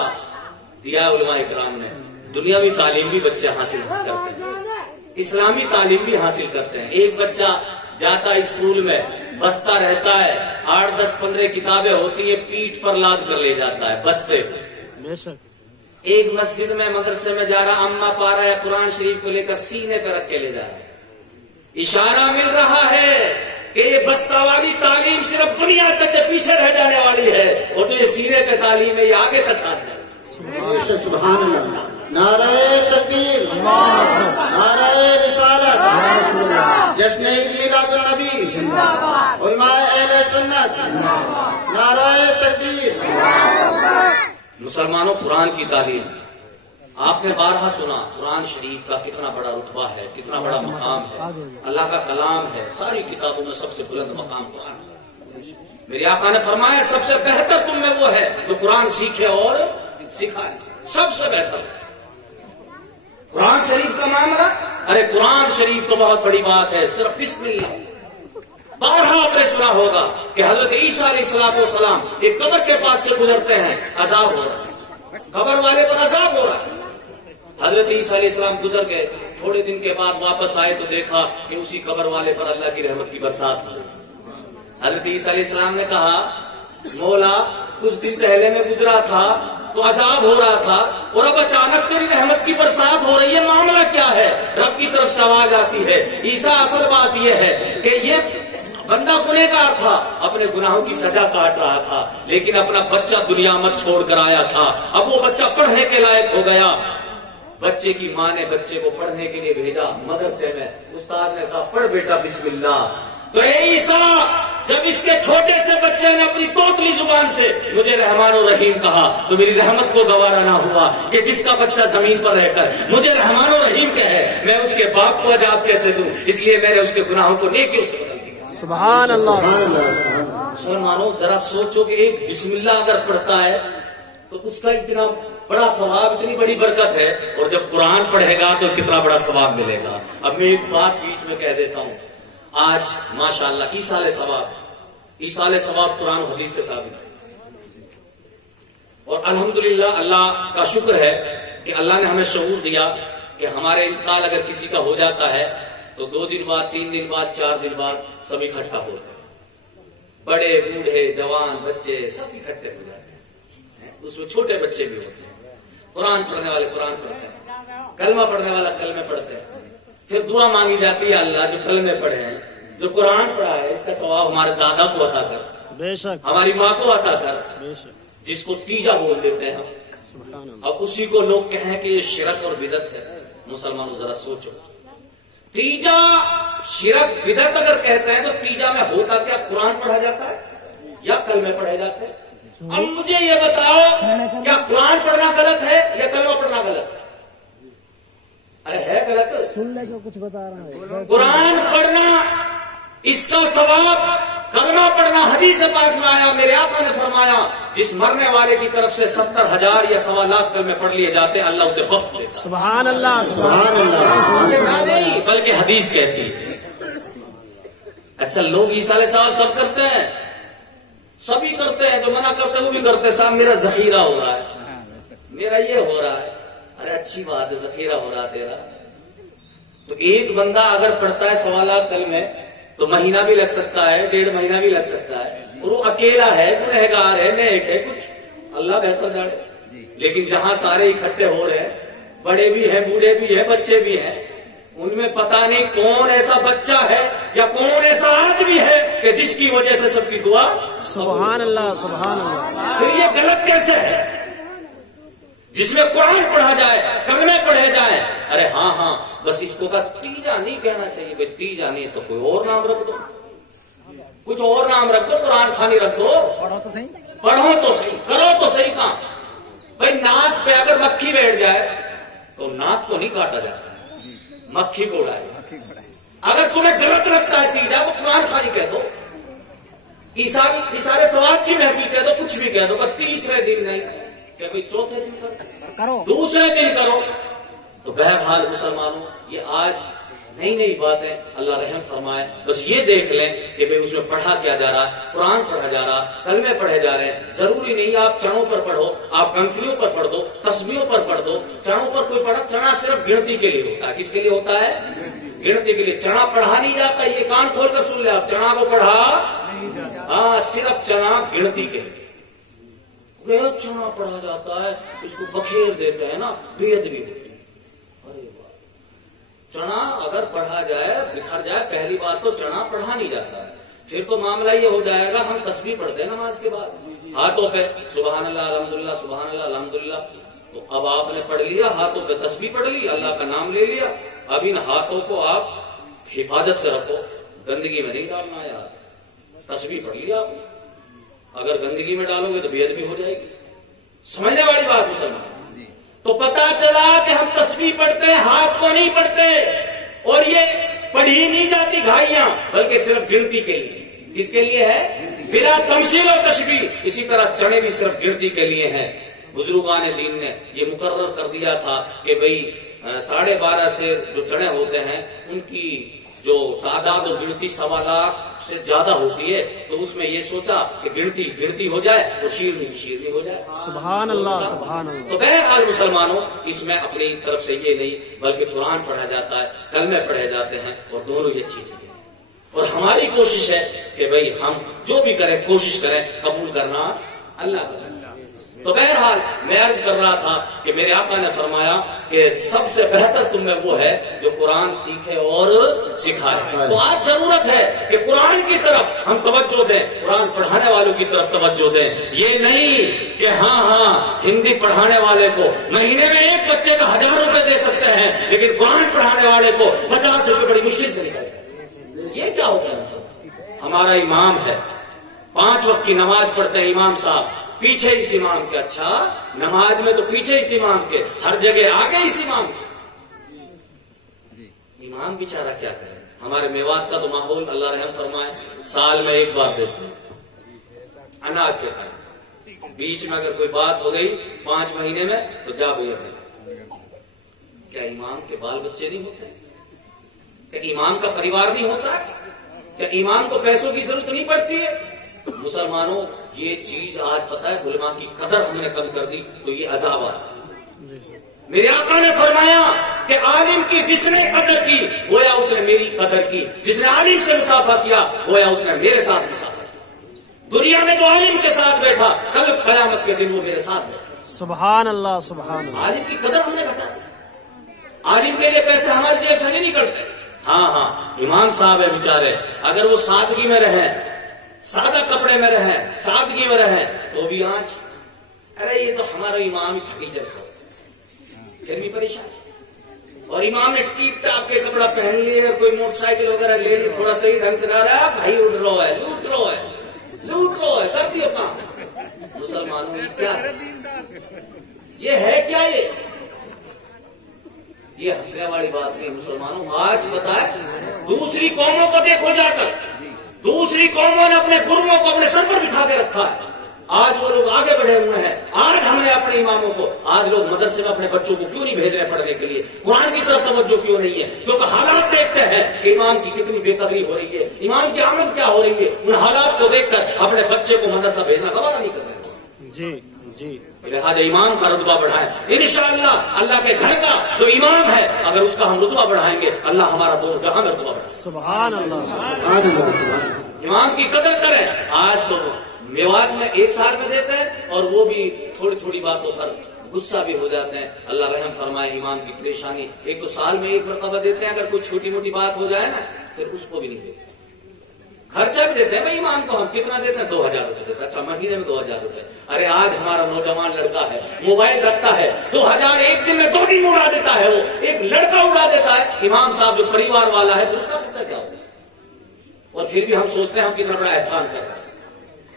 دیا علماء کرام نے. دنیاوی تعلیم بھی بچے حاصل کرتے ہیں, اسلامی تعلیم بھی حاصل کرتے ہیں. ایک بچہ جاتا اسکول میں بستا رہتا ہے, 8, 10, 15 کتابیں ہوتی ہیں, پیٹھ پر لاد کر لے جاتا ہے بستے. بے شک. ایک مسجد میں مدرسے میں جا رہا, اما پارا یا قرآن شریف کو لے کر سینے پہ رکھ کے لے جا رہا ہے. اشارہ مل رہا ہے کہ یہ بستہ والی تعلیم صرف دنیا تک کے پیچھے رہ جانے والی ہے, اور جو یہ سینے پہ تعلیم ہے یہ آگے تک ساتھ جائے. سبحان اللہ. نعرہ تکبیر, نعرہ رسالت, جشن عید میلاد النبی, علماء اہل سنت, نعرہ تکبیر. مسلمانوں قرآن کی تعلیم آپ نے بارہا سنا, قرآن شریف کا کتنا بڑا رتبہ ہے, کتنا بڑا مقام ہے. اللہ کا کلام ہے, ساری کتابوں میں سب سے بلند مقام قرآن ہے. میرے آقا نے فرمایا سب سے بہتر تم میں وہ ہے جو قرآن سیکھے اور سکھائے. سب سے بہتر قرآن شریف کا معاملہ. ارے قرآن شریف تو بہت بڑی بات ہے, صرف بسم اللہ. بارہا آپ نے سنا ہوگا کہ حضرت عیسیٰ علیہ السلام ایک قبر کے پاس سے گزرتے ہیں, عذاب ہو رہا ہے, قبر والے پر عذاب ہو رہا ہے. حضرت عیسیٰ علیہ السلام گزر گئے, تھوڑے دن کے بعد واپس آئے تو دیکھا کہ اسی قبر والے پر اللہ کی رحمت کی برسات ہو. حضرت عیسیٰ علیہ السلام نے کہا مولا کچھ دن پہلے میں گزرا تھا تو عذاب ہو رہا تھا, اور اب اچانک تیری رحمت کی برسات ہو رہی ہے, معاملہ کیا ہے؟ رب کی طرف سے آواز آتی ہے عیسیٰ اصل بات یہ ہے کہ یہ بندہ گنہگار تھا، اپنے گناہوں کی سزا کاٹ رہا تھا، لیکن اپنا بچہ دنیا میں چھوڑ کر آیا تھا. اب وہ بچہ پڑھنے کے لائق ہو گیا. بچے کی ماں نے بچے کو پڑھنے کے لیے بھیجا مدرسے میں. استاد نے کہا پڑھ بیٹا بسم اللہ. تو اے عیسیٰ، جب اس کے چھوٹے سے بچے نے اپنی توتلی زبان سے مجھے رحمان و رحیم کہا تو میری رحمت کو گوارا نہ ہوا کہ جس کا بچہ زمین پر رہ کر مجھے رحمان و رحیم کہے، میں اس کے باپ کو عذاب کیسے دوں؟ اس لیے میں نے اس کے گناہوں کو نیکیوں سے بدل دیا. سبحان اللہ. مسلمانوں ذرا سوچو کہ ایک بسم اللہ اگر پڑھتا ہے تو اس کا اتنا بڑا ثواب، اتنی بڑی برکت ہے، اور جب قرآن پڑھے گا تو کتنا بڑا ثواب ملے گا. اب میں ایک بات بیچ میں کہہ دیتا ہوں. آج ماشاءاللہ ایصال ثواب قرآن و حدیث سے ثابت ہے، اور الحمدللہ اللہ کا شکر ہے کہ اللہ نے ہمیں شعور دیا کہ ہمارے انتقال اگر کسی کا ہو جاتا ہے تو 2 دن بعد، 3 دن بعد، 4 دن بعد سب اکٹھا ہوتے ہیں. بڑے بوڑھے جوان بچے سب اکٹھے ہو جاتے ہیں. اس میں چھوٹے بچے بھی ہوتے ہیں. قرآن پڑھنے والے قرآن پڑھتے ہیں، کلمہ پڑھنے والا کلمے پڑھتے ہیں. پھر دعا مانگی جاتی ہے، اللہ جو کلمے پڑھے ہیں، جو قرآن پڑھا ہے، اس کا ثواب ہمارے دادا کو عطا کر، بے شک، ہماری ماں کو عطا کر، بے شک. جس کو تیجا بول دیتے ہیں ہم. سبحان اللہ. اب اسی کو لوگ کہیں کہ یہ شرک اور بدعت ہے. مسلمانوں ذرا سوچو، تیجا شرک بدعت اگر کہتے ہیں تو تیجا میں ہوتا کیا؟ قرآن پڑھا جاتا ہے یا کلمے پڑھے جاتے ہیں؟ اب مجھے یہ بتاؤ، کیا قرآن پڑھنا غلط ہے یا کلمہ پڑھنا غلط ہے؟ ارے ہے غلط. سن لے جو کچھ بتا رہا ہے. قرآن پڑھنا اس کا ثواب، کلمہ پڑھنا حدیث پاک میں آیا، میرے آقا نے فرمایا جس مرنے والے کی طرف سے 70,000 یا 1.25 لاکھ کلمے پڑھ لیے جاتے اللہ اسے بخش دیتا. سبحان اللہ. سبحان اللہ. نہیں بلکہ حدیث کہتی ہے. اچھا لوگ ایصال ثواب سب کرتے ہیں، سبھی کرتے ہیں، جو منع کرتے ہیں وہ بھی کرتے ہیں. صاحب میرا ذخیرہ ہو رہا ہے، میرا یہ ہو رہا ہے. ارے اچھی بات ہے، ذخیرہ ہو رہا تیرا. تو ایک بندہ اگر پڑھتا ہے 1.25 لاکھ کلمے تو مہینہ بھی لگ سکتا ہے، 1.5 مہینہ بھی لگ سکتا ہے. اور وہ اکیلا ہے، گنہگار ہے، نیک ہے، کچھ اللہ بہتر جانے. لیکن جہاں سارے اکٹھے ہو رہے ہیں، بڑے بھی ہیں، بوڑھے بھی ہیں، بچے بھی ہیں، ان میں پتہ نہیں کون ایسا بچہ ہے یا کون ایسا آدمی ہے کہ جس کی وجہ سے سب کی دعا. سبحان اللہ. سبحان اللہ. پھر یہ غلط کیسے ہے؟ جس میں قرآن پڑھا جائے، کلمے پڑھے جائیں. ارے ہاں بس اس کو کا تیجا نہیں کہنا چاہیے. بھائی تیجا نہیں تو کوئی اور نام رکھ دو، کچھ اور نام رکھ دو، قرآن خوانی رکھ دو. پڑھو تو صحیح، کرو تو صحیح کام. بھائی ناک پہ اگر مکھی بیٹھ جائے تو ناک کو نہیں کاٹا جاتا، مکھی کو اڑائے. اگر تمہیں غلط لگتا ہے تیجا تو قرآن خوانی کہہ دو، ایصال ثواب کی محفل کہہ دو، کچھ بھی کہہ دو. پر تیسرے دن نہیں کہ بھائی چوتھے دن کرو، دوسرے دن کرو. تو بہرحال مسلمانوں یہ آج نئی باتیں، اللہ رحم فرمائے. بس یہ دیکھ لیں کہ بھئی اس میں پڑھا کیا جا رہا، قرآن پڑھا جا رہا، کلمے پڑھے جا رہے ہیں. ضروری نہیں آپ چڑوں پر پڑھو، آپ کنکریوں پر پڑھ دو، تسبیحوں پر پڑھ دو. چڑوں پر کوئی پڑھا، چنا صرف گنتی کے لیے ہوتا ہے. کس کے لیے ہوتا ہے؟ گنتی کے لیے. چنا پڑھا نہیں جاتا. یہ کان کھول کر سن لے آپ، چنا کو پڑھا ہاں صرف چنا گنتی کے لیے. چنا پڑھا جاتا ہے، اس کو بکھیر دیتے ہیں نا، بے ادبی ہوتی ہے. چنا اگر پڑھا جائے، بکھر جائے، پہلی بات تو چنا پڑھا نہیں جاتا ہے. پھر تو معاملہ یہ ہو جائے گا، ہم تسبیح پڑھتے ہیں نماز کے بعد ہاتھوں پہ سبحان اللہ الحمدللہ سبحان اللہ الحمدللہ. تو اب آپ نے پڑھ لیا، ہاتھوں پہ تسبیح پڑھ لی، اللہ کا نام لے لیا. اب ان ہاتھوں کو آپ حفاظت سے رکھو، گندگی میں نہیں ڈالنا ہے. تسبیح پڑھ لیا آپ نے، اگر گندگی میں ڈالو گے تو بے ادبی ہو جائے گی. سمجھنے والی بات مسلمان. تو پتا چلا کہ ہم تسبیح پڑھتے ہیں، ہاتھ کو نہیں پڑھتے. اور یہ پڑھی نہیں جاتی گھائیاں، بلکہ صرف گنتی کے لیے. کس کے لیے ہے؟ بلا تمثیل و تشبیہ. اسی طرح چنے بھی صرف گنتی کے لیے ہیں. بزرگان دین نے یہ مقرر کر دیا تھا کہ بھئی 12.5 سے جو چنے ہوتے ہیں ان کی جو تعداد و گنتی 1.25 لاکھ سے زیادہ ہوتی ہے. تو اس میں یہ سوچا کہ گنتی ہو جائے اور شیرنی ہو جائے. سبحان اللہ. سبحان اللہ. تو بہرحال مسلمانوں اس میں اپنی طرف سے یہ نہیں بلکہ قرآن پڑھا جاتا ہے، کلمے پڑھے جاتے ہیں، اور دونوں یہ اچھی چیزیں ہیں. اور ہماری کوشش ہے کہ بھئی ہم جو بھی کریں کوشش کریں قبول کرنا اللہ کا. تو بہرحال میں عرض کر رہا تھا کہ میرے آقا نے فرمایا کہ سب سے بہتر تم میں وہ ہے جو قرآن سیکھے اور سکھائے. تو آج ضرورت ہے کہ قرآن کی طرف ہم توجہ دیں, قرآن پڑھانے والوں کی طرف توجہ دیں. یہ نہیں کہ ہاں ہندی پڑھانے والے کو مہینے میں ایک بچے کا 1000 روپے دے سکتے ہیں, لیکن قرآن پڑھانے والے کو 50 روپے بڑی مشکل سے نکلتے. یہ کیا ہو گیا؟ ہمارا امام ہے, 5 وقت کی نماز پڑھتے ہیں امام صاحب, پیچھے اس امام کے. اچھا, نماز میں تو پیچھے اس امام کے, ہر جگہ آگے اس امام کے. امام بیچارہ کیا کرے؟ ہمارے میوات کا تو ماحول اللہ رحم فرمائے, سال میں ایک بار دیتے ہیں اناج کے کھانے. بیچ میں اگر کوئی بات ہو گئی 5 مہینے میں تو جا بھیا. کیا امام کے بال بچے نہیں ہوتے؟ کیا امام کا پریوار نہیں ہوتا؟ کیا امام کو پیسوں کی ضرورت نہیں پڑتی ہے؟ مسلمانوں, یہ چیز آج پتہ ہے علماء کی قدر ہم نے کم کر دی تو یہ عذاب آ. میرے آقا نے فرمایا کہ عالم کی جس نے قدر کی گویا اس نے میری قدر کی, جس نے عالم سے مسافہ کیا گویا اس نے میرے ساتھ مسافہ کیا. دنیا میں جو عالم کے ساتھ بیٹھا کل قیامت کے دن وہ میرے ساتھ بیٹھا. سبحان اللہ, سبحان اللہ. عالم کی قدر ہم نے بتا دی. عالم کے لیے پیسے ہماری جیب سے نہیں نکلتے. ہاں امام صاحب ہے بیچارے, اگر وہ سادگی میں رہیں, سادہ کپڑے میں رہیں, سادگی میں رہیں تو بھی آنچ, ارے یہ تو ہمارا امام ہی ٹھیچر سو, پھر بھی پریشان. اور امام نے ٹیپ ٹاپ کے کپڑا پہن لیے, کوئی موٹر سائیکل وغیرہ لے لی, تھوڑا صحیح ڈھنگ سے رہا ہے, بھائی اڑ رہا ہے, لوٹ رہا ہے, کر دیو کام. مسلمانوں کی کیا ہے؟ یہ ہے کیا؟ یہ ہنسنے والی بات نہیں مسلمانوں. آج بتائے دوسری قوموں کو دیکھو جا کر, دوسری قوموں نے اپنے گرووں کو اپنے سر پر بٹھا کے رکھا ہے. آج وہ لوگ آگے بڑھے ہوئے ہیں. آج ہم نے اپنے اماموں کو, آج لوگ مدرسے میں اپنے بچوں کو کیوں نہیں بھیج رہے پڑھنے کے لیے؟ قرآن کی طرف توجہ کیوں نہیں ہے؟ کیونکہ حالات دیکھتے ہیں کہ امام کی کتنی بے قدری ہو رہی ہے, امام کی آمد کیا ہو رہی ہے. ان حالات کو دیکھ کر اپنے بچے کو مدرسہ بھیجنا گوارا نہیں کر رہے. جی جی, لہٰذا امام کا رتبہ بڑھائیں. انشاءاللہ اللہ کے گھر کا جو امام ہے اگر اس کا ہم رتبہ بڑھائیں گے اللہ ہمارا دور جہاں میں رتبہ بڑھائے. سبحان اللہ. امام کی قدر کریں. آج تو میوات میں 1 سال میں دیتے ہیں اور وہ بھی تھوڑی تھوڑی باتوں پر غصہ بھی ہو جاتے ہیں. اللہ رحم فرمائے. امام کی پریشانی, ایک تو سال میں 1 مرتبہ دیتے ہیں, اگر کوئی چھوٹی موٹی بات ہو جائے نا پھر اس کو بھی نہیں دیتے. خرچہ بھی دیتے ہیں بھائی امام کو, ہم کتنا دیتے ہیں؟ 2000 روپے دیتے ہیں. اچھا, مہینے میں 2000 روپے. ارے آج ہمارا نوجوان لڑکا ہے, موبائل رکھتا ہے, 2000 ایک دن میں 2 دن اڑا دیتا ہے. وہ ایک لڑکا اڑا دیتا ہے. امام صاحب جو پریوار والا ہے اس کا خرچہ کیا ہوگا؟ اور پھر بھی ہم سوچتے ہیں ہم کتنا بڑا احسان کر رہے ہیں.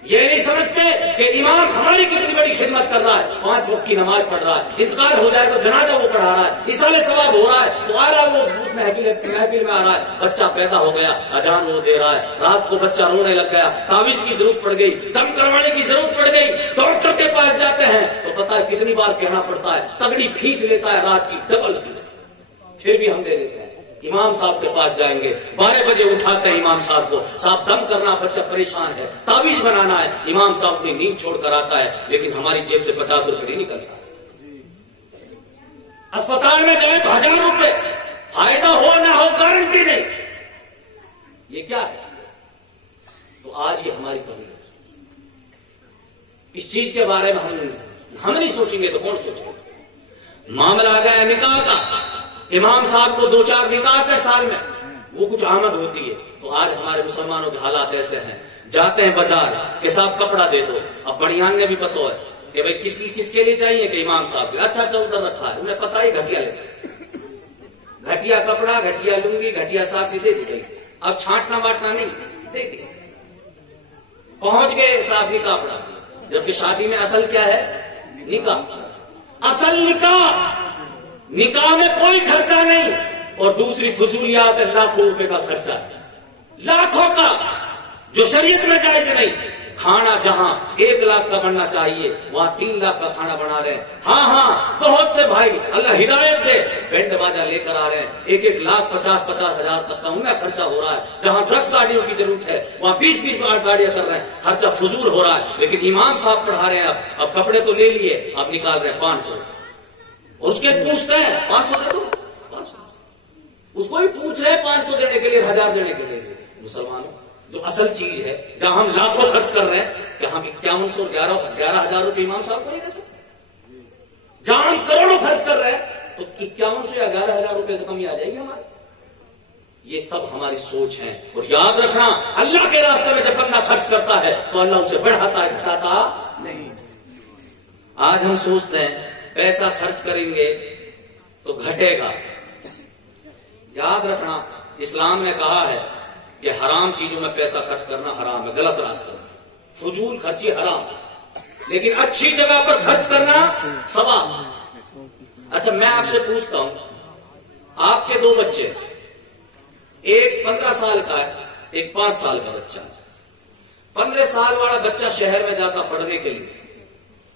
یہ نہیں سمجھتے کہ امام ہماری کتنی بڑی خدمت کر رہا ہے. 5 وقت کی نماز پڑھ رہا ہے, انتقال ہو جائے تو جنازہ وہ پڑھا رہا ہے, اصالہ ثواب ہو رہا ہے تو آ رہا ہے, وہ اس محفل میں آ رہا ہے. بچہ پیدا ہو گیا, اذان وہ دے رہا ہے, رات کو بچہ رونے لگ گیا, تعویذ کی ضرورت پڑ گئی, دم کروانے کی ضرورت پڑ گئی, ڈاکٹر کے پاس جاتے ہیں تو پتہ ہے کتنی بار کہنا پڑتا ہے, تگڑی فیس لیتا ہے, رات کی ڈبل فیس, پھر بھی ہم دے دیتے ہیں. امام صاحب کے پاس جائیں گے, 12 بجے اٹھاتے ہیں امام صاحب کو, صاحب دم کرنا, بچہ پریشان ہے, تعویذ بنانا ہے. امام صاحب اپنی نیند چھوڑ کر آتا ہے, لیکن ہماری جیب سے 50 روپے نہیں نکلتا. اسپتال میں جائے تو 1000 روپے, فائدہ ہو نہ ہو گارنٹی نہیں. یہ کیا ہے؟ تو آج یہ ہماری کمی ہے. اس چیز کے بارے میں ہم نہیں سوچیں گے تو کون سوچیں گے؟ معاملہ آ گیا ہے نکاح کا. امام صاحب کو 2-4 نکاح کے سال میں وہ کچھ آمد ہوتی ہے. تو آج ہمارے مسلمانوں کے حالات ایسے ہیں, جاتے ہیں بازار کے صاحب کپڑا دے دو. اب بڑیان نے بھی پتہ ہے کہ بھائی کس کے لیے چاہیے, کہ امام صاحب کے. اچھا ادھر رکھا ہے, انہیں پتا ہی گھٹیا لے, گھٹیا کپڑا, گھٹیا لنگی, گھٹیا صافی دے دی گئی. اب چھانٹنا باٹنا نہیں, دے دی. پہنچ گئے صافی کپڑا, جبکہ شادی میں اصل کیا ہے؟ نکاح. اصل نکاح میں کوئی خرچہ نہیں, اور دوسری فضولیات ہے, لاکھوں روپے کا خرچہ, لاکھوں کا, جو شریعت میں جائز نہیں. کھانا جہاں 1 لاکھ کا بننا چاہیے وہاں 3 لاکھ کا کھانا بنا رہے ہیں. ہاں بہت سے بھائی اللہ ہدایت دے بینڈ باجا لے کر آ رہے ہیں, 1 لاکھ 50 ہزار تک کا ان میں خرچہ ہو رہا ہے. جہاں 10 گاڑیوں کی ضرورت ہے وہاں 20 گاڑیاں کر رہے ہیں, خرچہ فضول ہو رہا ہے. لیکن امام صاحب پڑھا رہے ہیں, اب کپڑے تو لے لیے, اب نکال رہے ہیں 500. اس کے پوچھتے ہیں 500 دے دو, اس کو بھی پوچھ رہے 500 دینے کے لیے, 1000 دینے کے لیے. مسلمانوں جو اصل چیز ہے, جہاں ہم لاکھوں خرچ کر رہے ہیں کہ ہم 5111 روپے امام صاحب کو نہیں دے سکتے؟ جان کروڑوں خرچ کر رہے ہیں تو 5100 یا 11000 روپے سے کمی آ جائے گی ہماری؟ یہ سب ہماری سوچ ہے. اور یاد رکھنا اللہ کے راستے میں جب بندہ خرچ کرتا ہے تو اللہ اسے بڑھاتا ہے, گھٹاتا نہیں. آج ہم سوچتے ہیں پیسہ خرچ کریں گے تو گھٹے گا. یاد رکھنا اسلام نے کہا ہے کہ حرام چیزوں میں پیسہ خرچ کرنا حرام ہے, غلط راستہ ہے. فضول خرچی حرام, لیکن اچھی جگہ پر خرچ کرنا ثواب. اچھا میں آپ سے پوچھتا ہوں, آپ کے 2 بچے, ایک 15 سال کا ہے, ایک 5 سال کا بچہ. 15 سال والا بچہ شہر میں جاتا پڑھنے کے لیے,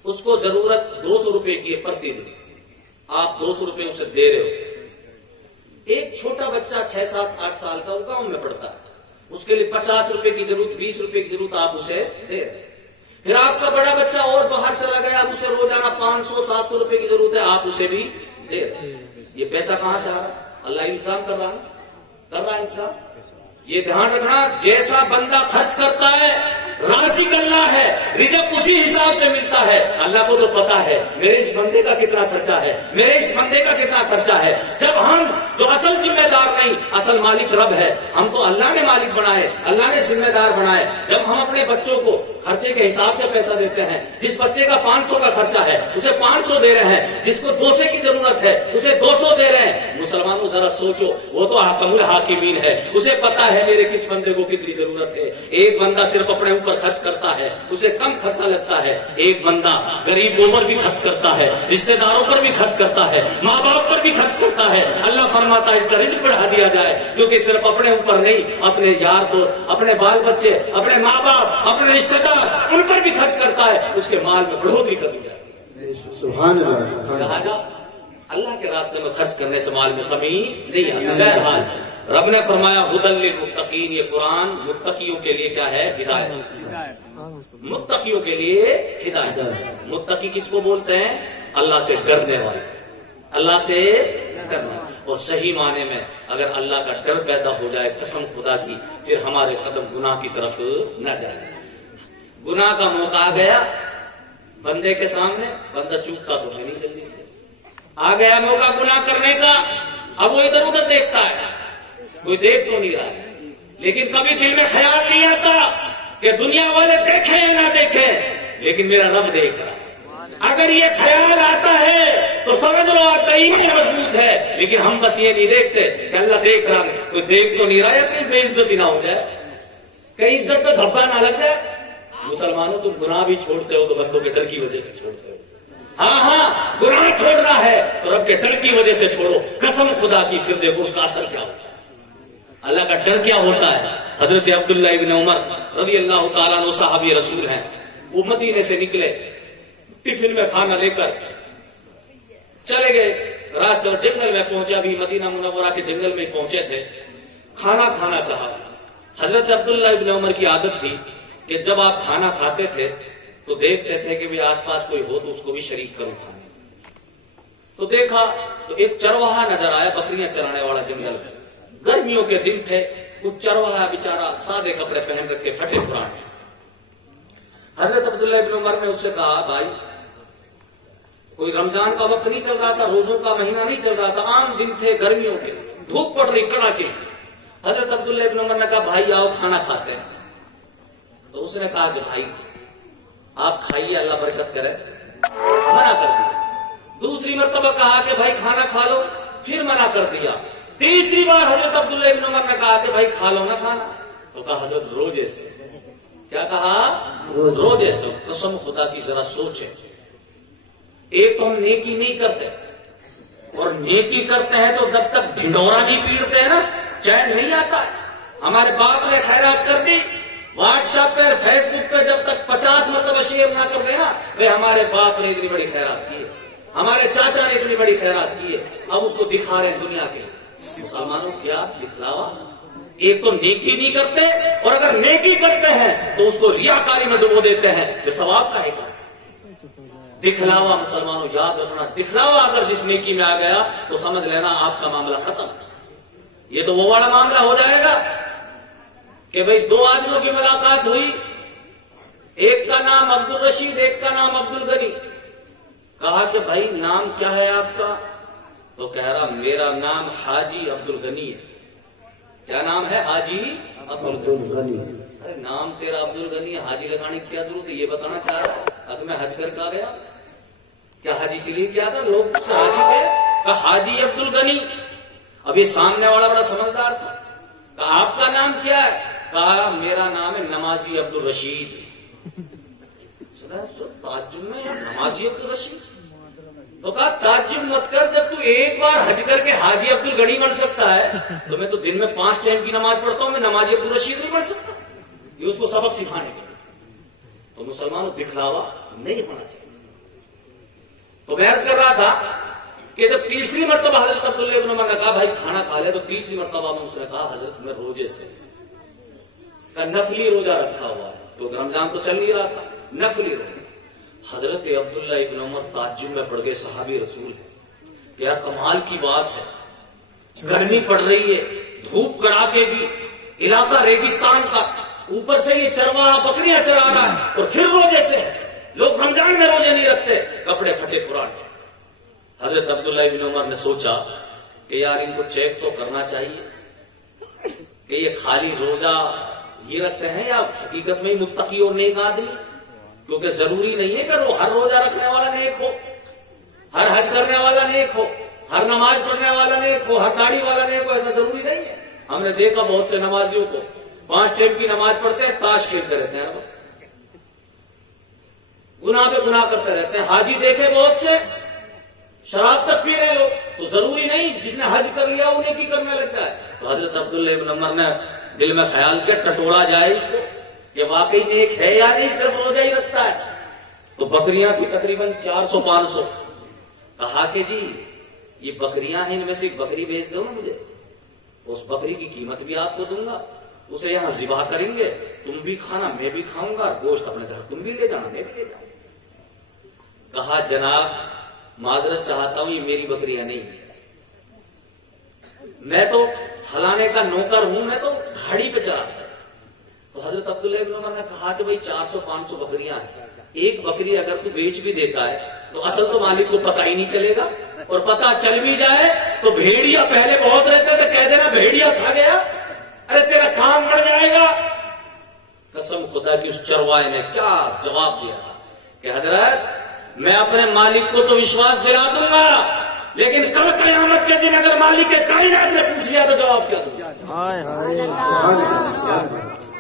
اس کو ضرورت 200 روپے کی ہے پرتی دن, آپ 200 روپے اسے دے رہے ہو. ایک چھوٹا بچہ 6, 7, 8 سال کا وہ گاؤں میں پڑھتا ہے, اس کے لیے 50 روپے کی ضرورت, 20 روپے کی ضرورت آپ اسے دے رہے. پھر آپ کا بڑا بچہ اور باہر چلا گیا, آپ اسے روزانہ 500, 700 روپے کی ضرورت ہے, آپ اسے بھی دے رہے. یہ پیسہ کہاں سے آ رہا ہے؟ اللہ انسان کر رہا ہے انسان. یہ دھیان رکھنا, جیسا بندہ خرچ کرتا ہے رازق اللہ ہے, رزق اسی حساب سے ملتا ہے. اللہ کو تو پتا ہے میرے اس بندے کا کتنا خرچہ ہے, میرے اس بندے کا کتنا خرچہ ہے. جب ہم جو اصل ذمہ دار نہیں, اصل مالک رب ہے, ہم کو اللہ نے مالک بنائے, اللہ نے ذمہ دار بنائے. جب ہم اپنے بچوں کو خرچے کے حساب سے پیسہ دیتے ہیں, جس بچے کا 500 کا خرچہ ہے اسے 500 دے رہے ہیں, جس کو 200 کی ضرورت ہے اسے 200 دے رہے ہیں. مسلمانوں ذرا سوچو, وہ تو حاکم الحاکمین ہے, اسے پتا ہے میرے کس بندے کو کتنی ضرورت ہے. ایک بندہ صرف اپنے اوپر خرچ کرتا ہے, اسے کم خرچہ لگتا ہے. ایک بندہ غریبوں پر بھی خرچ کرتا ہے, رشتہ داروں پر بھی خرچ کرتا ہے, ماں باپ پر بھی خرچ کرتا ہے. اللہ فرماتا ہے اس کا رزق بڑھا دیا جائے, کیونکہ صرف اپنے اوپر نہیں, اپنے یار دوست, اپنے بال بچے, اپنے ماں باپ, اپنے رشتہ دار, ان پر بھی خرچ کرتا ہے, اس کے مال میں بڑھوتری کر دی جاتی ہے. سبحان اللہ. لہٰذا اللہ کے راستے میں خرچ کرنے سے مال میں کمی نہیں آتی. بہرحال رب نے فرمایا ہدی للمتقین, یہ قرآن متقیوں کے لیے کیا ہے؟ ہدایت. متقیوں کے لیے ہدایت. متقی کس کو بولتے ہیں؟ اللہ سے ڈرنے والے, اللہ سے ڈرنا. اور صحیح معنی میں اگر اللہ کا ڈر پیدا ہو جائے قسم خدا کی, پھر ہمارے قدم گناہ کی طرف نہ جائے. گناہ کا موقع آ گیا بندے کے سامنے, بندہ چوکتا تو ہے نہیں, جلدی سے آ گیا موقع گناہ کرنے کا. اب وہ ادھر ادھر دیکھتا ہے, کوئی دیکھ تو نہیں رہا ہے, لیکن کبھی دل میں خیال نہیں آتا کہ دنیا والے دیکھیں یا نہ دیکھیں, لیکن میرا رب دیکھ رہا. اگر یہ خیال آتا ہے تو سمجھ لو آپ کا ایمان مضبوط ہے. لیکن ہم بس یہ نہیں دیکھتے کہ اللہ دیکھ رہا ہے, کوئی دیکھ تو نہیں رہا ہے, کہیں بے عزتی نہ ہو جائے, کہیں عزت کا دھبا نہ لگ جائے. مسلمانوں تم گناہ بھی چھوڑتے ہو تو بندوں کے ڈر کی وجہ سے چھوڑتے ہو. ہاں گناہ چھوڑنا ہے تو رب کے ڈر کی وجہ سے چھوڑو, قسم خدا کی, پھر دیکھو اس کا اثر کیا ہوتا ہے. اللہ کا ڈر کیا ہوتا ہے؟ حضرت عبداللہ ابن عمر رضی اللہ تعالیٰ عنہ صحابی رسول ہیں, وہ مدینے سے نکلے, ٹفن میں کھانا لے کر چلے گئے, راستے جنگل میں پہنچے, ابھی مدینہ منورہ کے جنگل میں پہنچے تھے, کھانا کھانا چاہا. حضرت عبداللہ ابن عمر کی عادت تھی کہ جب آپ کھانا کھاتے تھے تو دیکھتے تھے کہ بھی آس پاس کوئی ہو تو اس کو بھی شریک کرو کھانے. تو دیکھا تو ایک چرواہا نظر آیا, بکریاں چرانے والا جنگل میں, گرمیوں کے دن تھے. وہ چرواہا بیچارہ سادے کپڑے پہن رکھ کے پھٹے پرانے. حضرت عبداللہ ابن عمر نے اس سے کہا, بھائی کوئی رمضان کا وقت نہیں چل رہا تھا, روزوں کا مہینہ نہیں چل رہا تھا, عام دن تھے گرمیوں کے, دھوپ پڑ رہی کڑاکے. حضرت عبداللہ ابن عمر نے کہا بھائی آؤ کھانا کھاتے ہیں. تو اس نے کہا کہ بھائی آپ کھائیے اللہ برکت کرے, منع کر دیا. دوسری مرتبہ کہا کہ بھائی کھانا کھا لو, پھر منع کر دیا. تیسری بار حضرت عبداللہ ابن عمر نے کہا کہ بھائی کھا لو نہ کھانا. تو کہا حضرت روزے سے. کیا کہا؟ روزے سے. قسم خدا کی ذرا سوچے, ایک تو ہم نیکی نہیں کرتے, اور نیکی کرتے ہیں تو جب تک ڈھنڈورا نہیں پیڑتے ہیں نا چین نہیں آتا ہے. ہمارے باپ نے خیرات کر دی, واٹس ایپ پہ فیس بک پہ جب تک 50 مرتبہ شیئر نہ کر دینا, ہمارے باپ نے اتنی بڑی خیرات کی ہے, ہمارے چاچا نے اتنی بڑی خیرات کی ہے, اب اس کو دکھا رہے ہیں دنیا کے. مسلمانوں کیا دکھلاوا. ایک تو نیکی نہیں کرتے, اور اگر نیکی کرتے ہیں تو اس کو ریاکاری میں ڈبو دیتے ہیں, پھر ثواب کا ہے گا. دکھلاوا مسلمانوں یاد رکھنا, دکھلاوا اگر جس نیکی میں آ گیا تو سمجھ لینا آپ کا معاملہ ختم. یہ تو وہ والا معاملہ ہو جائے گا کہ بھئی 2 آدمیوں کی ملاقات ہوئی, ایک کا نام عبد الرشید، ایک کا نام عبد الغنی. کہا کہ بھائی نام کیا ہے آپ کا؟ تو کہہ رہا میرا نام حاجی عبد الغنی ہے. کیا نام ہے؟ حاجی عبد الغنی. ارے نام تیرا عبد الغنی ہے، حاجی لگانے کی کیا ضرورت ہے؟ یہ بتانا چاہ رہا ہے اب میں حج کر کے آ گیا. کیا حاجی اس لیے کیا تھا لوگ اس سے حاجی تھے؟ کہا حاجی عبد الغنی. ابھی سامنے والا بڑا سمجھدار تھا. کہا آپ کا نام کیا ہے؟ کہا میرا نام ہے نمازی عبد الرشید. تعجب میں نمازی عبد الرشید. تو کہا تعجب مت کر، جب تو ایک بار حج کر کے حاجی عبد الغنی بن سکتا ہے تو میں تو دن میں 5 ٹائم کی نماز پڑھتا ہوں، میں نمازی عبد الرشید نہیں بن سکتا. یہ اس کو سبق سکھانے کے لیے. تو مسلمانوں دکھلاوا نہیں ہونا چاہیے. تو میں عرض کر رہا تھا کہ جب تیسری مرتبہ حضرت عبداللہ ابن عمر نے کہا بھائی کھانا کھا لے، تو تیسری مرتبہ میں اس نے کہا حضرت میں روزے سے نفلی روزہ رکھا ہوا ہے، تو رمضان تو چل نہیں رہا تھا، نفلی روزہ. حضرت عبداللہ ابن عمر تعجب میں پڑ گئے، صحابی رسول ہے، یار کمال کی بات ہے، گرمی پڑ رہی ہے، دھوپ کڑاکے کی، علاقہ ریگستان کا، اوپر سے یہ چرواہا بکریاں چرا رہا ہے، اور پھر روزے سے. لوگ رمضان میں روزے نہیں رکھتے، کپڑے پھٹے پرانے. حضرت عبداللہ ابن عمر نے سوچا کہ یار ان کو چیک تو کرنا چاہیے کہ یہ خالی روزہ یہ رکھتے ہیں یا حقیقت میں متقی اور نیک آدمی. کیونکہ ضروری نہیں ہے کہ ہر روزہ رکھنے والا نیک ہو، ہر حج کرنے والا نیک ہو، ہر نماز پڑھنے والا نیک ہو، ہر داڑھی والا نیک ہو. ایسا ضروری نہیں ہے. ہم نے دیکھا بہت سے نمازیوں کو 5 ٹائم کی نماز پڑھتے ہیں، تاش کھیلتے رہتے ہیں، گناہ پہ گناہ کرتے رہتے ہیں. حاجی دیکھے بہت سے شراب تک پی رہے لوگ. تو ضروری نہیں جس نے حج کر لیا انہیں کی کرنے لگتا ہے. تو حضرت عبداللہ ابن عمر نے دل میں خیال کیا ٹٹوڑا جائے اس کو کہ واقعی نیک ہے یا نہیں، صرف روزہ ہی رکھتا ہے. تو بکریاں تھی تقریباً 400-500. کہا کہ جی یہ بکریاں ہیں، ان میں سے ایک بکری بھیج دو نا مجھے، اس بکری کی قیمت بھی آپ کو دوں گا، اسے یہاں ذبح کریں گے، تم بھی کھانا میں بھی کھاؤں گا، گوشت اپنے گھر تم بھی لے جانا میں بھی لے جاؤں. کہا جناب معذرت چاہتا ہوں، یہ میری بکریاں نہیں ہیں، میں تو فلانے کا نوکر ہوں، میں تو گھاڑی پہ چلا. تو حضرت عبداللہ ابن عمر نے کہا کہ بھائی 400-500 بکریاں ہیں، ایک بکری اگر تو بیچ بھی دیتا ہے تو اصل تو مالک کو پتہ ہی نہیں چلے گا، اور پتہ چل بھی جائے تو بھیڑیا پہلے بہت رہتے تھے، کہہ دینا بھیڑیا کھا گیا، ارے تیرا کام بڑھ جائے گا. قسم خدا کی اس چروائے نے کیا جواب دیا تھا کہ حضرت میں اپنے مالک کو تو وشواس دلا دوں گا، لیکن کل قیامت کے دن اگر مالک کے کائنات نے پوچھ لیا تو جواب کیا دوں گا؟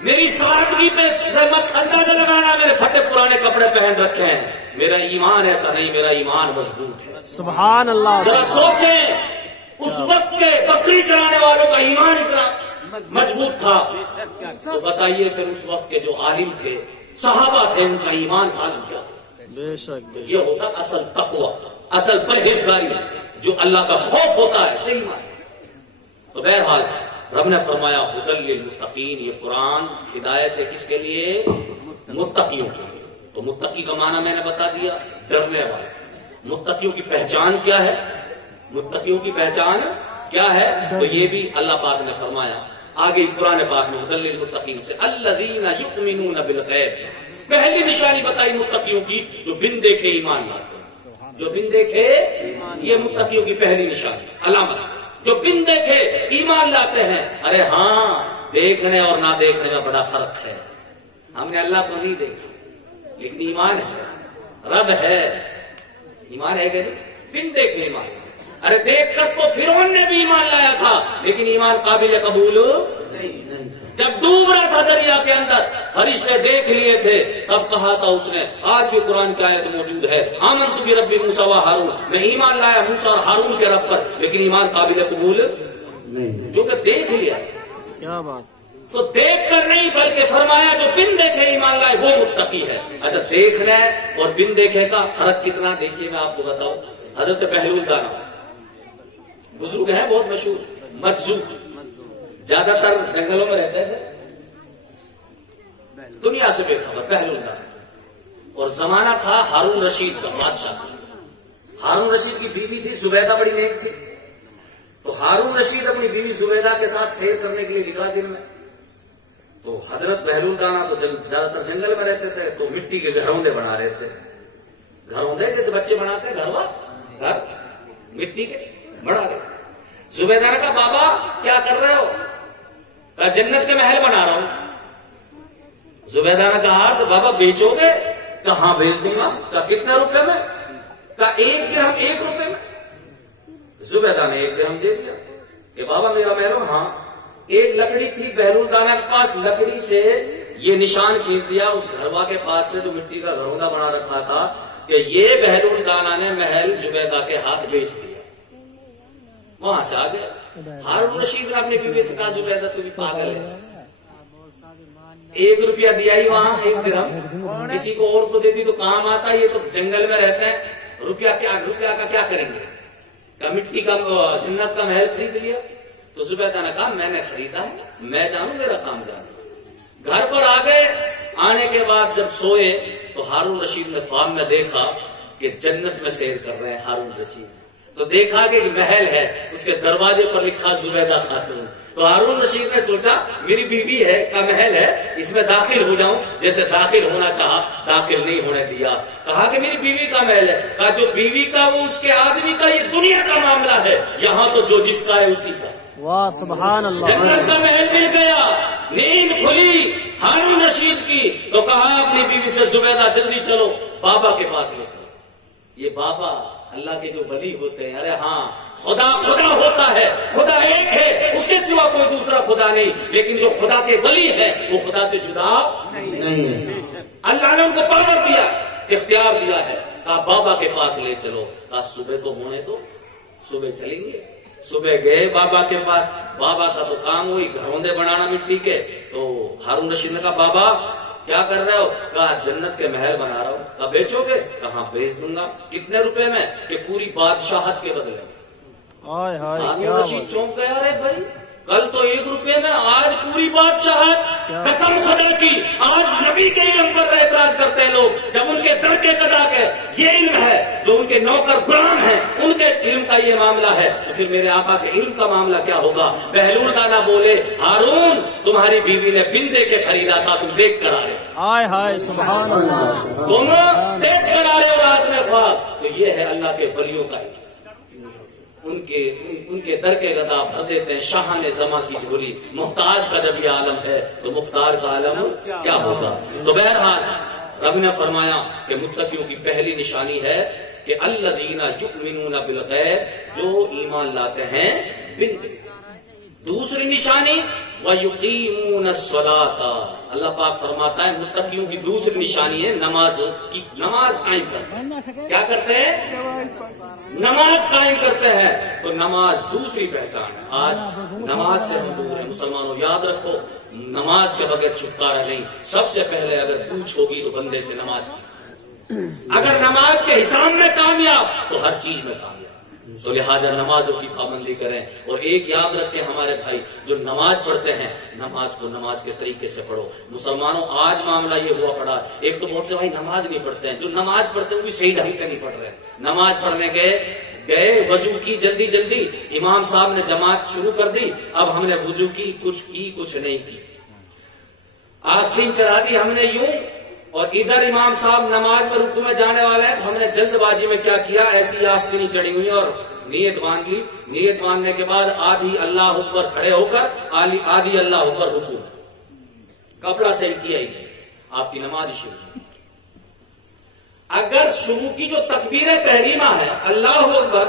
میری سادگی پہ مت اندازہ لگانا، میرے پھٹے پرانے کپڑے پہن رکھے ہیں، میرا ایمان ایسا نہیں، میرا ایمان مضبوط ہے. سبحان اللہ. ذرا سوچیں اس وقت کے بکری چرانے والوں کا ایمان اتنا مضبوط تھا، تو بتائیے پھر اس وقت کے جو عالم تھے، صحابہ تھے، ان کا ایمان کا عالم کیا؟ بے شک. تو یہ ہوتا اصل تقوی، اصل پرہیزگاری، جو اللہ کا خوف ہوتا ہے، صحیح معنی. تو بہرحال رب نے فرمایا ہدی للمتقین، یہ قرآن ہدایت ہے کس کے لیے؟ متقیوں کے لیے. تو متقی کا معنی میں نے بتا دیا، ڈرنے والا. متقیوں کی پہچان کیا ہے؟ متقیوں کی پہچان کیا ہے؟ تو یہ بھی اللہ پاک نے فرمایا آگے قرآن پاک میں ہدی للمتقین سے الذین یؤمنون بالغیب. پہلی نشانی بتائی متقیوں کی، جو بن دیکھے ایمان لاتے ہیں. جو بن دیکھے، یہ متقیوں کی پہلی نشانی علامت، جو بن دیکھے ایمان لاتے ہیں. ارے ہاں دیکھنے اور نہ دیکھنے میں بڑا فرق ہے. ہم نے اللہ کو نہیں دیکھا لیکن ایمان ہے، رب ہے، ایمان ہے کہ نہیں؟ بن دیکھے ایمان. ارے دیکھ کر تو فرعون نے بھی ایمان لایا تھا لیکن ایمان قابل قبول نہیں. جب ڈوب رہا تھا دریا کے اندر، فرشتے دیکھ لیے تھے، تب کہا تھا اس نے، آج بھی قرآن کی آیت موجود ہے، آمنت برب موسیٰ و ہارون، میں ایمان لایا موسیٰ اور ہارون کے رب پر، لیکن ایمان قابل قبول نہیں، جو کہ دیکھ لیا تھا. کیا بات. تو دیکھ کر نہیں بلکہ فرمایا جو بن دیکھے ایمان لائے وہ متقی ہے. اچھا دیکھنا اور بن دیکھے کا فرق کتنا؟ دیکھیے میں آپ کو بتاؤں. حضرت بہلول دانا بزرگ ہیں بہت مشہور، مجذوب، زیادہ تر جنگلوں میں رہتے تھے، دنیا سے بے خبر. بہلول دانا، اور زمانہ تھا ہارون رشید کا، بادشاہ کا. ہارون رشید کی بیوی تھی زبیدہ، بڑی نیک تھی. تو ہارون رشید اپنی بیوی زبیدہ کے ساتھ سیر کرنے کے لیے نکلا دن میں. تو حضرت بہلول دانا تو زیادہ تر جنگل میں رہتے تھے، تو مٹی کے گھروندے بنا رہے تھے. گھروندے جیسے بچے بناتے ہیں گھر مٹی کے بنا رہے تھے. زبیدہ نے کہا بابا کیا کر رہے ہو؟ کہا جنت کے محل بنا رہا ہوں. زبیدہ نے کہا تو بابا بیچو گے؟ کہاں بیچ دوں گا. کہا کتنے روپے میں؟ کہا 1 درہم 1 روپے میں. زبیدہ نے 1 درہم دے دیا کہ بابا میرا محل. ہاں. ایک لکڑی تھی بہلول دانا کے پاس، لکڑی سے یہ نشان کھینچ دیا اس گھروا کے پاس سے جو مٹی کا گھروندا بنا رکھا تھا کہ یہ بہلول دانا نے محل زبیدہ کے ہاتھ بیچ دیا. وہاں سے آ گیا. ہارون رشید نے اپنی بیوی سے کہا زبیدہ تم پاگل ہے، 1 روپیہ دیا ہی وہاں 1 درہم کسی کو اور کو دیتی تو کام آتا. یہ تو جنگل میں رہتے ہیں، روپیہ کا کیا کریں گے؟ کہ مٹی کا جنت کا محل خرید لیا. تو زبیدہ نے کہا میں نے خریدا ہے، میں جانوں میرا کام جانوں. گھر پر آ گئے. آنے کے بعد جب سوئے تو ہارون رشید نے خواب میں دیکھا کہ جنت میں سیر کر رہے ہیں ہارون رشید. تو دیکھا کہ محل ہے، اس کے دروازے پر لکھا زبیدہ خاتون. تو ہارون رشید نے سوچا میری بیوی ہے کا محل ہے، اس میں داخل ہو جاؤں. جیسے داخل ہونا چاہا، داخل نہیں ہونے دیا. کہا کہ میری بیوی کا محل ہے. کہا جو بیوی کا وہ اس کے آدمی کا، یہ دنیا کا معاملہ ہے، یہاں تو جو جس کا ہے اسی کا. واہ سبحان اللہ. جنت کا محل مل گیا. نیند کھلی ہارون رشید کی تو کہا اپنی بیوی سے زبیدہ جلدی چلو بابا کے پاس لے چلو. یہ بابا اللہ کے جو ولی ہوتے ہیں، ارے ہاں خدا ہوتا ہے، خدا ایک ہے، اس کے سوا کوئی دوسرا خدا نہیں. لیکن جو خدا کے ولی ہے وہ خدا سے جدا نہیں ہے. اللہ نے ان کو پاور دیا، اختیار دیا ہے. کہا بابا کے پاس لے چلو. کہا صبح تو ہونے دو، صبح چلیں گے. صبح گئے بابا کے پاس. بابا کا تو کام ہوئی گھروندے بنانا مٹی کے. تو ہارون رشید نے کہا بابا کیا کر رہے ہو؟ کہا جنت کے محل بنا رہا ہوں. کہا بیچو گے؟ کہاں بیچ دوں گا. کتنے روپے میں؟ کہ پوری بادشاہت کے بدلے. ہارون رشید چونک گیا. ارے بھائی کل تو 1 روپے میں، آج پوری بادشاہت. قسم خدا کی آج نبی کے علم پر اعتراض کرتے ہیں لوگ، جب ان کے در کے قدا کے یہ علم ہے، جو ان کے نوکر غلام ہیں ان کے علم کا یہ معاملہ ہے، تو پھر میرے آقا کے علم کا معاملہ کیا ہوگا؟ بہلول دانا بولے ہارون تمہاری بیوی نے بن دے کے خریدا تھا، تم دیکھ کر آ رہے. ہائے سبحان اللہ. دونوں دیکھ کر آ رہے ہو رات میں خواب. تو یہ ہے اللہ کے ولیوں کا علم. ان کے در کے گدا بھر دیتے ہیں شاہان زماں کی جھولی. محتاج کا جب یہ عالم ہے تو مختار کا عالم کیا ہوگا؟ تو بہرحال رب نے فرمایا کہ متقیوں کی پہلی نشانی ہے کہ الذین یؤمنون بالغیب، جو ایمان لاتے ہیں بالغیب. دوسری نشانی وَيُقِيمُونَ الصَّلَاةَ، اللہ پاک فرماتا ہے متقیوں کی دوسری نشانی ہے نماز قائم کرنا. کیا کرتے ہیں؟ نماز قائم کرتے ہیں. تو نماز دوسری پہچان ہے. آج نماز سے ہم دور ہیں. مسلمانوں یاد رکھو نماز کے بغیر چھٹکارا نہیں. سب سے پہلے اگر پوچھ ہوگی تو بندے سے نماز کی. اگر نماز کے حساب میں کامیاب تو ہر چیز میں کامیاب. تو لہٰذا نمازوں کی پابندی کریں. اور ایک یاد رکھیں ہمارے بھائی جو نماز پڑھتے ہیں، نماز کو نماز کے طریقے سے پڑھو. مسلمانوں آج معاملہ یہ ہوا پڑا، ایک تو بہت سے بھائی نماز نہیں پڑھتے ہیں. جو نماز پڑھتے ہیں وہ بھی صحیح ڈھنگ سے نہیں پڑھ رہے. نماز پڑھنے گئے وضو کی جلدی امام صاحب نے جماعت شروع کر دی. اب ہم نے وضو کی کچھ نہیں کی، آستین چڑھا دی ہم نے یوں، اور ادھر امام صاحب نماز میں رکوع میں جانے والے ہیں. ہم نے جلد بازی میں کیا کیا، ایسی آستینی چڑھی ہوئی اور نیت باندھ لی. نیت باندھنے کے بعد آدھی اللہ اکبر کھڑے ہو کر، آدھی اللہ اکبر رکوع. کپڑا صحیح کیا ہی نہیں، آپ کی نماز شروع. اگر شروع کی جو تکبیر تحریمہ ہے اللہ اکبر،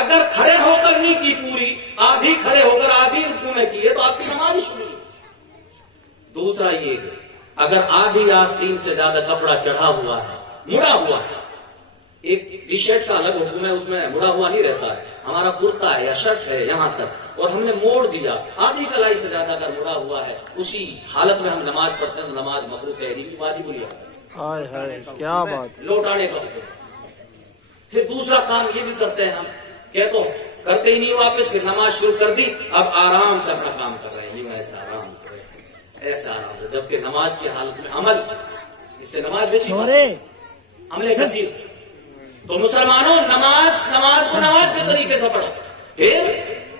اگر کھڑے ہو کر نہیں کی پوری، آدھی کھڑے ہو کر آدھی رکوع میں کی ہے تو آپ کی نماز شروع. دوسرا یہ اگر آدھی آستین سے زیادہ کپڑا چڑھا ہوا ہے، مڑا ہوا ہے، ایک ٹی شرٹ کا الگ حکم ہے، اس میں مڑا ہوا نہیں رہتا ہے. ہمارا کرتا ہے یا شرٹ ہے یہاں تک، اور ہم نے موڑ دیا آدھی کلائی سے زیادہ اگر مڑا ہوا ہے، اسی حالت میں ہم نماز پڑھتے ہیں تو نماز مکروہ تحریمی واجب لیا. کیا بات. لوٹانے کا حکم. پھر دوسرا کام یہ بھی کرتے ہیں ہم کہ تو کرتے ہی نہیں واپس، پھر نماز شروع کر دی، اب آرام سے اپنا کام کر رہے ہیں. ایسا آرام سے ایسا آرام سے، جبکہ نماز کی حالت میں عمل، اس سے نماز ویسی عمل کثیر سے. تو مسلمانوں نماز کو نماز کے طریقے سے پڑھو. پھر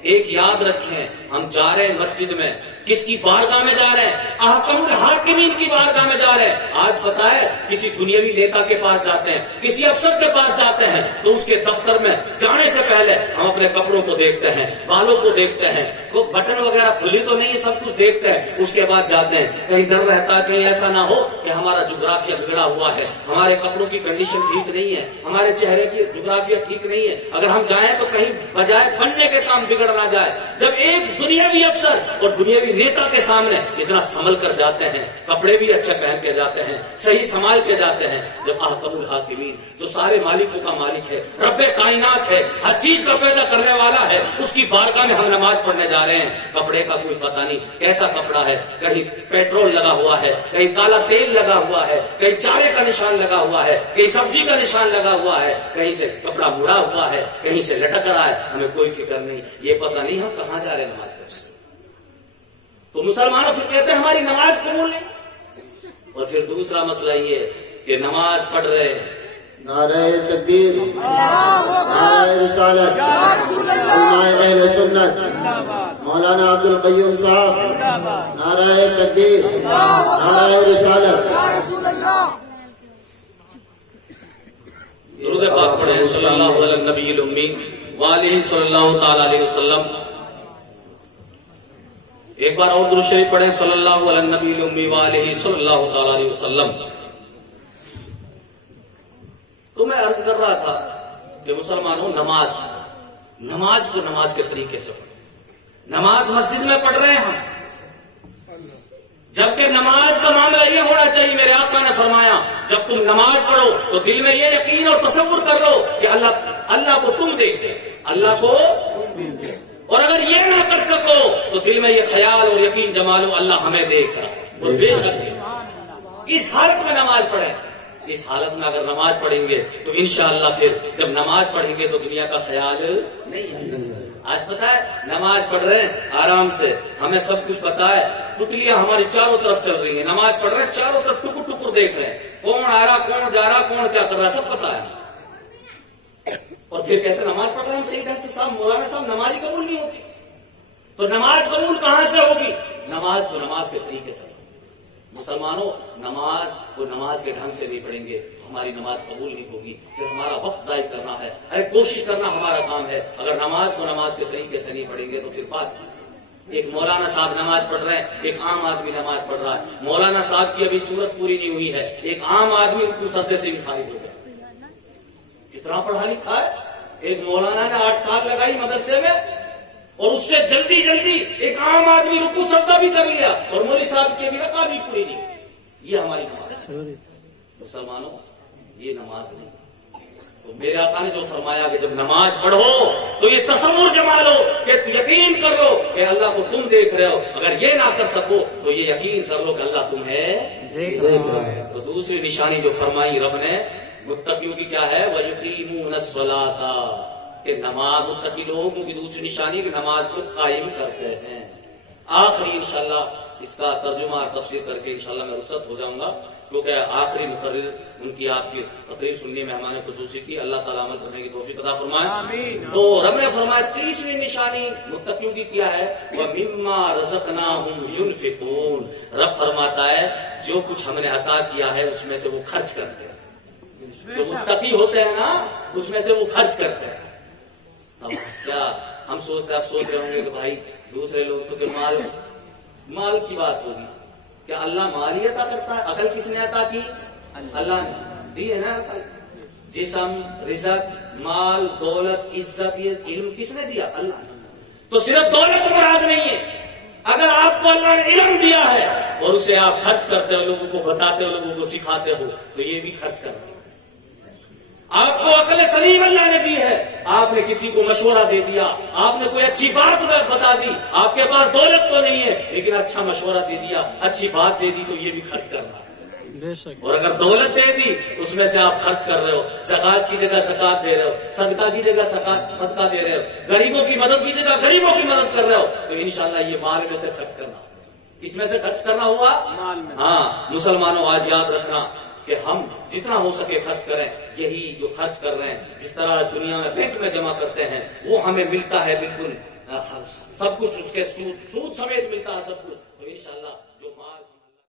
ایک یاد رکھیں، ہم جا رہے ہیں مسجد میں، کس کی بارگاہ میں جا رہے ہیں؟ احکم الحاکمین کی بارگاہ میں جا رہے ہیں. آج پتا ہے کسی دنیاوی نیتا کے پاس جاتے ہیں, کسی افسر کے پاس جاتے ہیں تو اس کے دفتر میں جانے سے پہلے ہم اپنے کپڑوں کو دیکھتے ہیں, بالوں کو دیکھتے ہیں, کوئی بٹن وغیرہ کھلی تو نہیں, سب کچھ دیکھتے ہیں. اس کے بعد جاتے ہیں, کہیں ڈر رہتا ہے کہیں ایسا نہ ہو کہ ہمارا جغرافیہ بگڑا ہوا ہے, ہمارے کپڑوں کی کنڈیشن ٹھیک نہیں ہے, ہمارے چہرے کی جغرافیہ ٹھیک نہیں ہے, اگر ہم جائیں تو کہیں بجائے بننے کے کام بگڑ نہ جائے. جب ایک دنیاوی افسر اور دنیاوی نیتا کے سامنے اتنا سنبھل کر جاتے ہیں, کپڑے بھی اچھے پہن کے جاتے ہیں, صحیح سنبھال کے جاتے ہیں, جب احکم الحاکمین جو سارے مالکوں کا مالک ہے, رب کائنات ہے, ہر چیز کا پیدا کرنے والا ہے, اس کی بارگاہ میں ہم نماز پڑھنے جا رہے ہیں, کپڑے کا کوئی پتہ نہیں کیسا کپڑا ہے, کہیں پیٹرول لگا ہوا ہے, کہیں کالا تیل لگا ہوا ہے, کہیں چارے کا نشان لگا ہوا ہے, کہیں سبزی کا نشان لگا ہوا ہے, کہیں سے کپڑا مڑا ہوا ہے, کہیں سے لٹک رہا ہے, ہمیں کوئی فکر نہیں, یہ پتہ نہیں ہم کہاں جا رہے ہیں نماز پڑھنے. تو مسلمانوں پھر کہتے ہیں ہماری نماز قبول نہیں. اور پھر دوسرا مسئلہ یہ کہ نماز پڑھ رہے ہیں, نعرہ تکبیر, نعرہ رسالت, علماء اہل سنت, مولانا عبد القیوم صاحب, نعرہ تکبیر, نعرہ رسالت. درود پاک پڑھیں صلی اللہ علیہ النبی الامی وآلہ صلی اللہ تعالی علیہ وسلم. ایک بار اور درود شریف پڑھیں صلی اللہ علیہ النبی الامی وآلہ صلی اللہ تعالی علیہ وسلم. تو میں عرض کر رہا تھا کہ مسلمانوں نماز کو نماز کے طریقے سے پڑھیں. نماز مسجد میں پڑھ رہے ہیں ہم, جبکہ نماز کا معاملہ یہ ہونا چاہیے, میرے آقا نے فرمایا جب تم نماز پڑھو تو دل میں یہ یقین اور تصور کر لو کہ اللہ کو تم دیکھ رہے, اللہ کو, اور اگر یہ نہ کر سکو تو دل میں یہ خیال اور یقین جما لو اللہ ہمیں دیکھ رہا ہے. اور بے شک اس حالت میں نماز پڑھیں. اس حالت میں اگر نماز پڑھیں گے تو انشاءاللہ پھر جب نماز پڑھیں گے تو دنیا کا خیال نہیں ہے. آج پتا ہے نماز پڑھ رہے ہیں آرام سے, ہمیں سب کچھ پتا ہے, پتلیاں ہماری چاروں طرف چل رہی ہیں, نماز پڑھ رہے ہیں چاروں طرف ٹکر ٹکر دیکھ رہے ہیں, کون آ رہا کون جا رہا کون کیا کر رہا سب پتا ہے. اور پھر کہتے ہیں نماز پڑھ رہے ہیں ہم صحیح ڈھنگ سے, صاحب مولانا صاحب نماز ہی قبول نہیں ہوتی. تو نماز قبول کہاں سے ہوگی؟ نماز کو نماز کے طریقے سے. مسلمانوں نماز کو نماز کے ڈھنگ سے نہیں پڑھیں گے تو ہماری نماز قبول نہیں ہوگی. پھر ہمارا وقت ضائع کرنا ہے, ارے کوشش کرنا ہمارا کام ہے. اگر نماز کو نماز کے طریقے سے نہیں پڑھیں گے تو پھر بات, ایک مولانا صاحب نماز پڑھ رہے ہیں, ایک عام آدمی نماز پڑھ رہا ہے. مولانا صاحب کی ابھی صورت پوری نہیں ہوئی ہے, ایک عام آدمی رکوع سجدے سے بھی خارج ہو گیا. کتنا پڑھا لکھا ہے. ایک مولانا نے 8 سال لگائی مدرسے میں, اور اس سے جلدی ایک عام آدمی رکوع سجدہ بھی کر لیا, اور مولوی صاحب کی ابھی رکعت بھی پوری نہیں. یہ ہماری نماز ہے. مسلمانوں یہ نماز نہیں. تو میرے آقا نے جو فرمایا کہ جب نماز پڑھو تو یہ تصور جما لو کہ یقین کر لو کہ اللہ کو تم دیکھ رہے ہو. اگر یہ نہ کر سکو تو یہ یقین کر لو کہ اللہ تمہیں دیکھ رہا ہے. تو دوسری نشانی جو فرمائی رب نے متقیوں کی کیا ہے, وَيُقِيمُونَ الصَّلَاةَ, کہ نماز متقی لوگوں کی دوسری نشانی کہ نماز کو قائم کرتے ہیں. آخری انشاءاللہ اس کا ترجمہ اور تفسیر کر کے انشاءاللہ میں رخصت ہو جاؤں گا, کیونکہ آخری مقرر ان کی آپ کی تقریر سننے میں ہمارے خصوصی کی. اللہ تعالیٰ عمل کرنے کی توفیق عطا فرمائے. تو رب نے فرمایا تیسری نشانی متقیوں کی کیا ہے, وَمِمَّا رَزَقْنَاهُمْ يُنْفِقُونَ. رب فرماتا ہے جو کچھ ہم نے عطا کیا ہے اس میں سے وہ خرچ کرتے ہیں. جو متقی ہوتے ہیں نا اس میں سے وہ خرچ کرتے ہیں. اب کیا ہم سوچتے آپ سوچ رہے ہوں گے کہ بھائی دوسرے لوگ تو کہ مال کی بات ہوگی, کیا اللہ مال ہی عطا کرتا ہے؟ عقل کس نے عطا کی؟ اللہ نے دی ہے نا. جسم, رزق, مال, دولت, عزت, یہ علم کس نے دیا؟ اللہ نے. تو صرف دولت مراد نہیں ہے. اگر آپ کو اللہ نے علم دیا ہے اور اسے آپ خرچ کرتے ہو, لوگوں کو بتاتے ہو, لوگوں کو سکھاتے ہو, تو یہ بھی خرچ کرتے ہو. آپ کو عقل سلیم اللہ نے دی ہے, آپ نے کسی کو مشورہ دے دیا, آپ نے کوئی اچھی بات بتا دی, آپ کے پاس دولت تو نہیں ہے لیکن اچھا مشورہ دے دیا, اچھی بات دے دی, تو یہ بھی خرچ کرنا ہے. اور اگر دولت دے دی اس میں سے آپ خرچ کر رہے ہو, زکات کی جگہ زکات دے رہے ہو, صدقہ کی جگہ صدقہ دے رہے ہو, غریبوں کی مدد کی جگہ غریبوں کی مدد کر رہے ہو, تو انشاءاللہ یہ مال میں سے خرچ کرنا. کس میں سے خرچ کرنا ہوا؟ ہاں مسلمانوں آج یاد رکھنا کہ ہم جتنا ہو سکے خرچ کریں. یہی جو خرچ کر رہے ہیں, جس طرح دنیا میں بینک میں جمع کرتے ہیں, وہ ہمیں ملتا ہے بالکل سب کچھ اس کے سود سمیت ملتا ہے سب کچھ، تو انشاءاللہ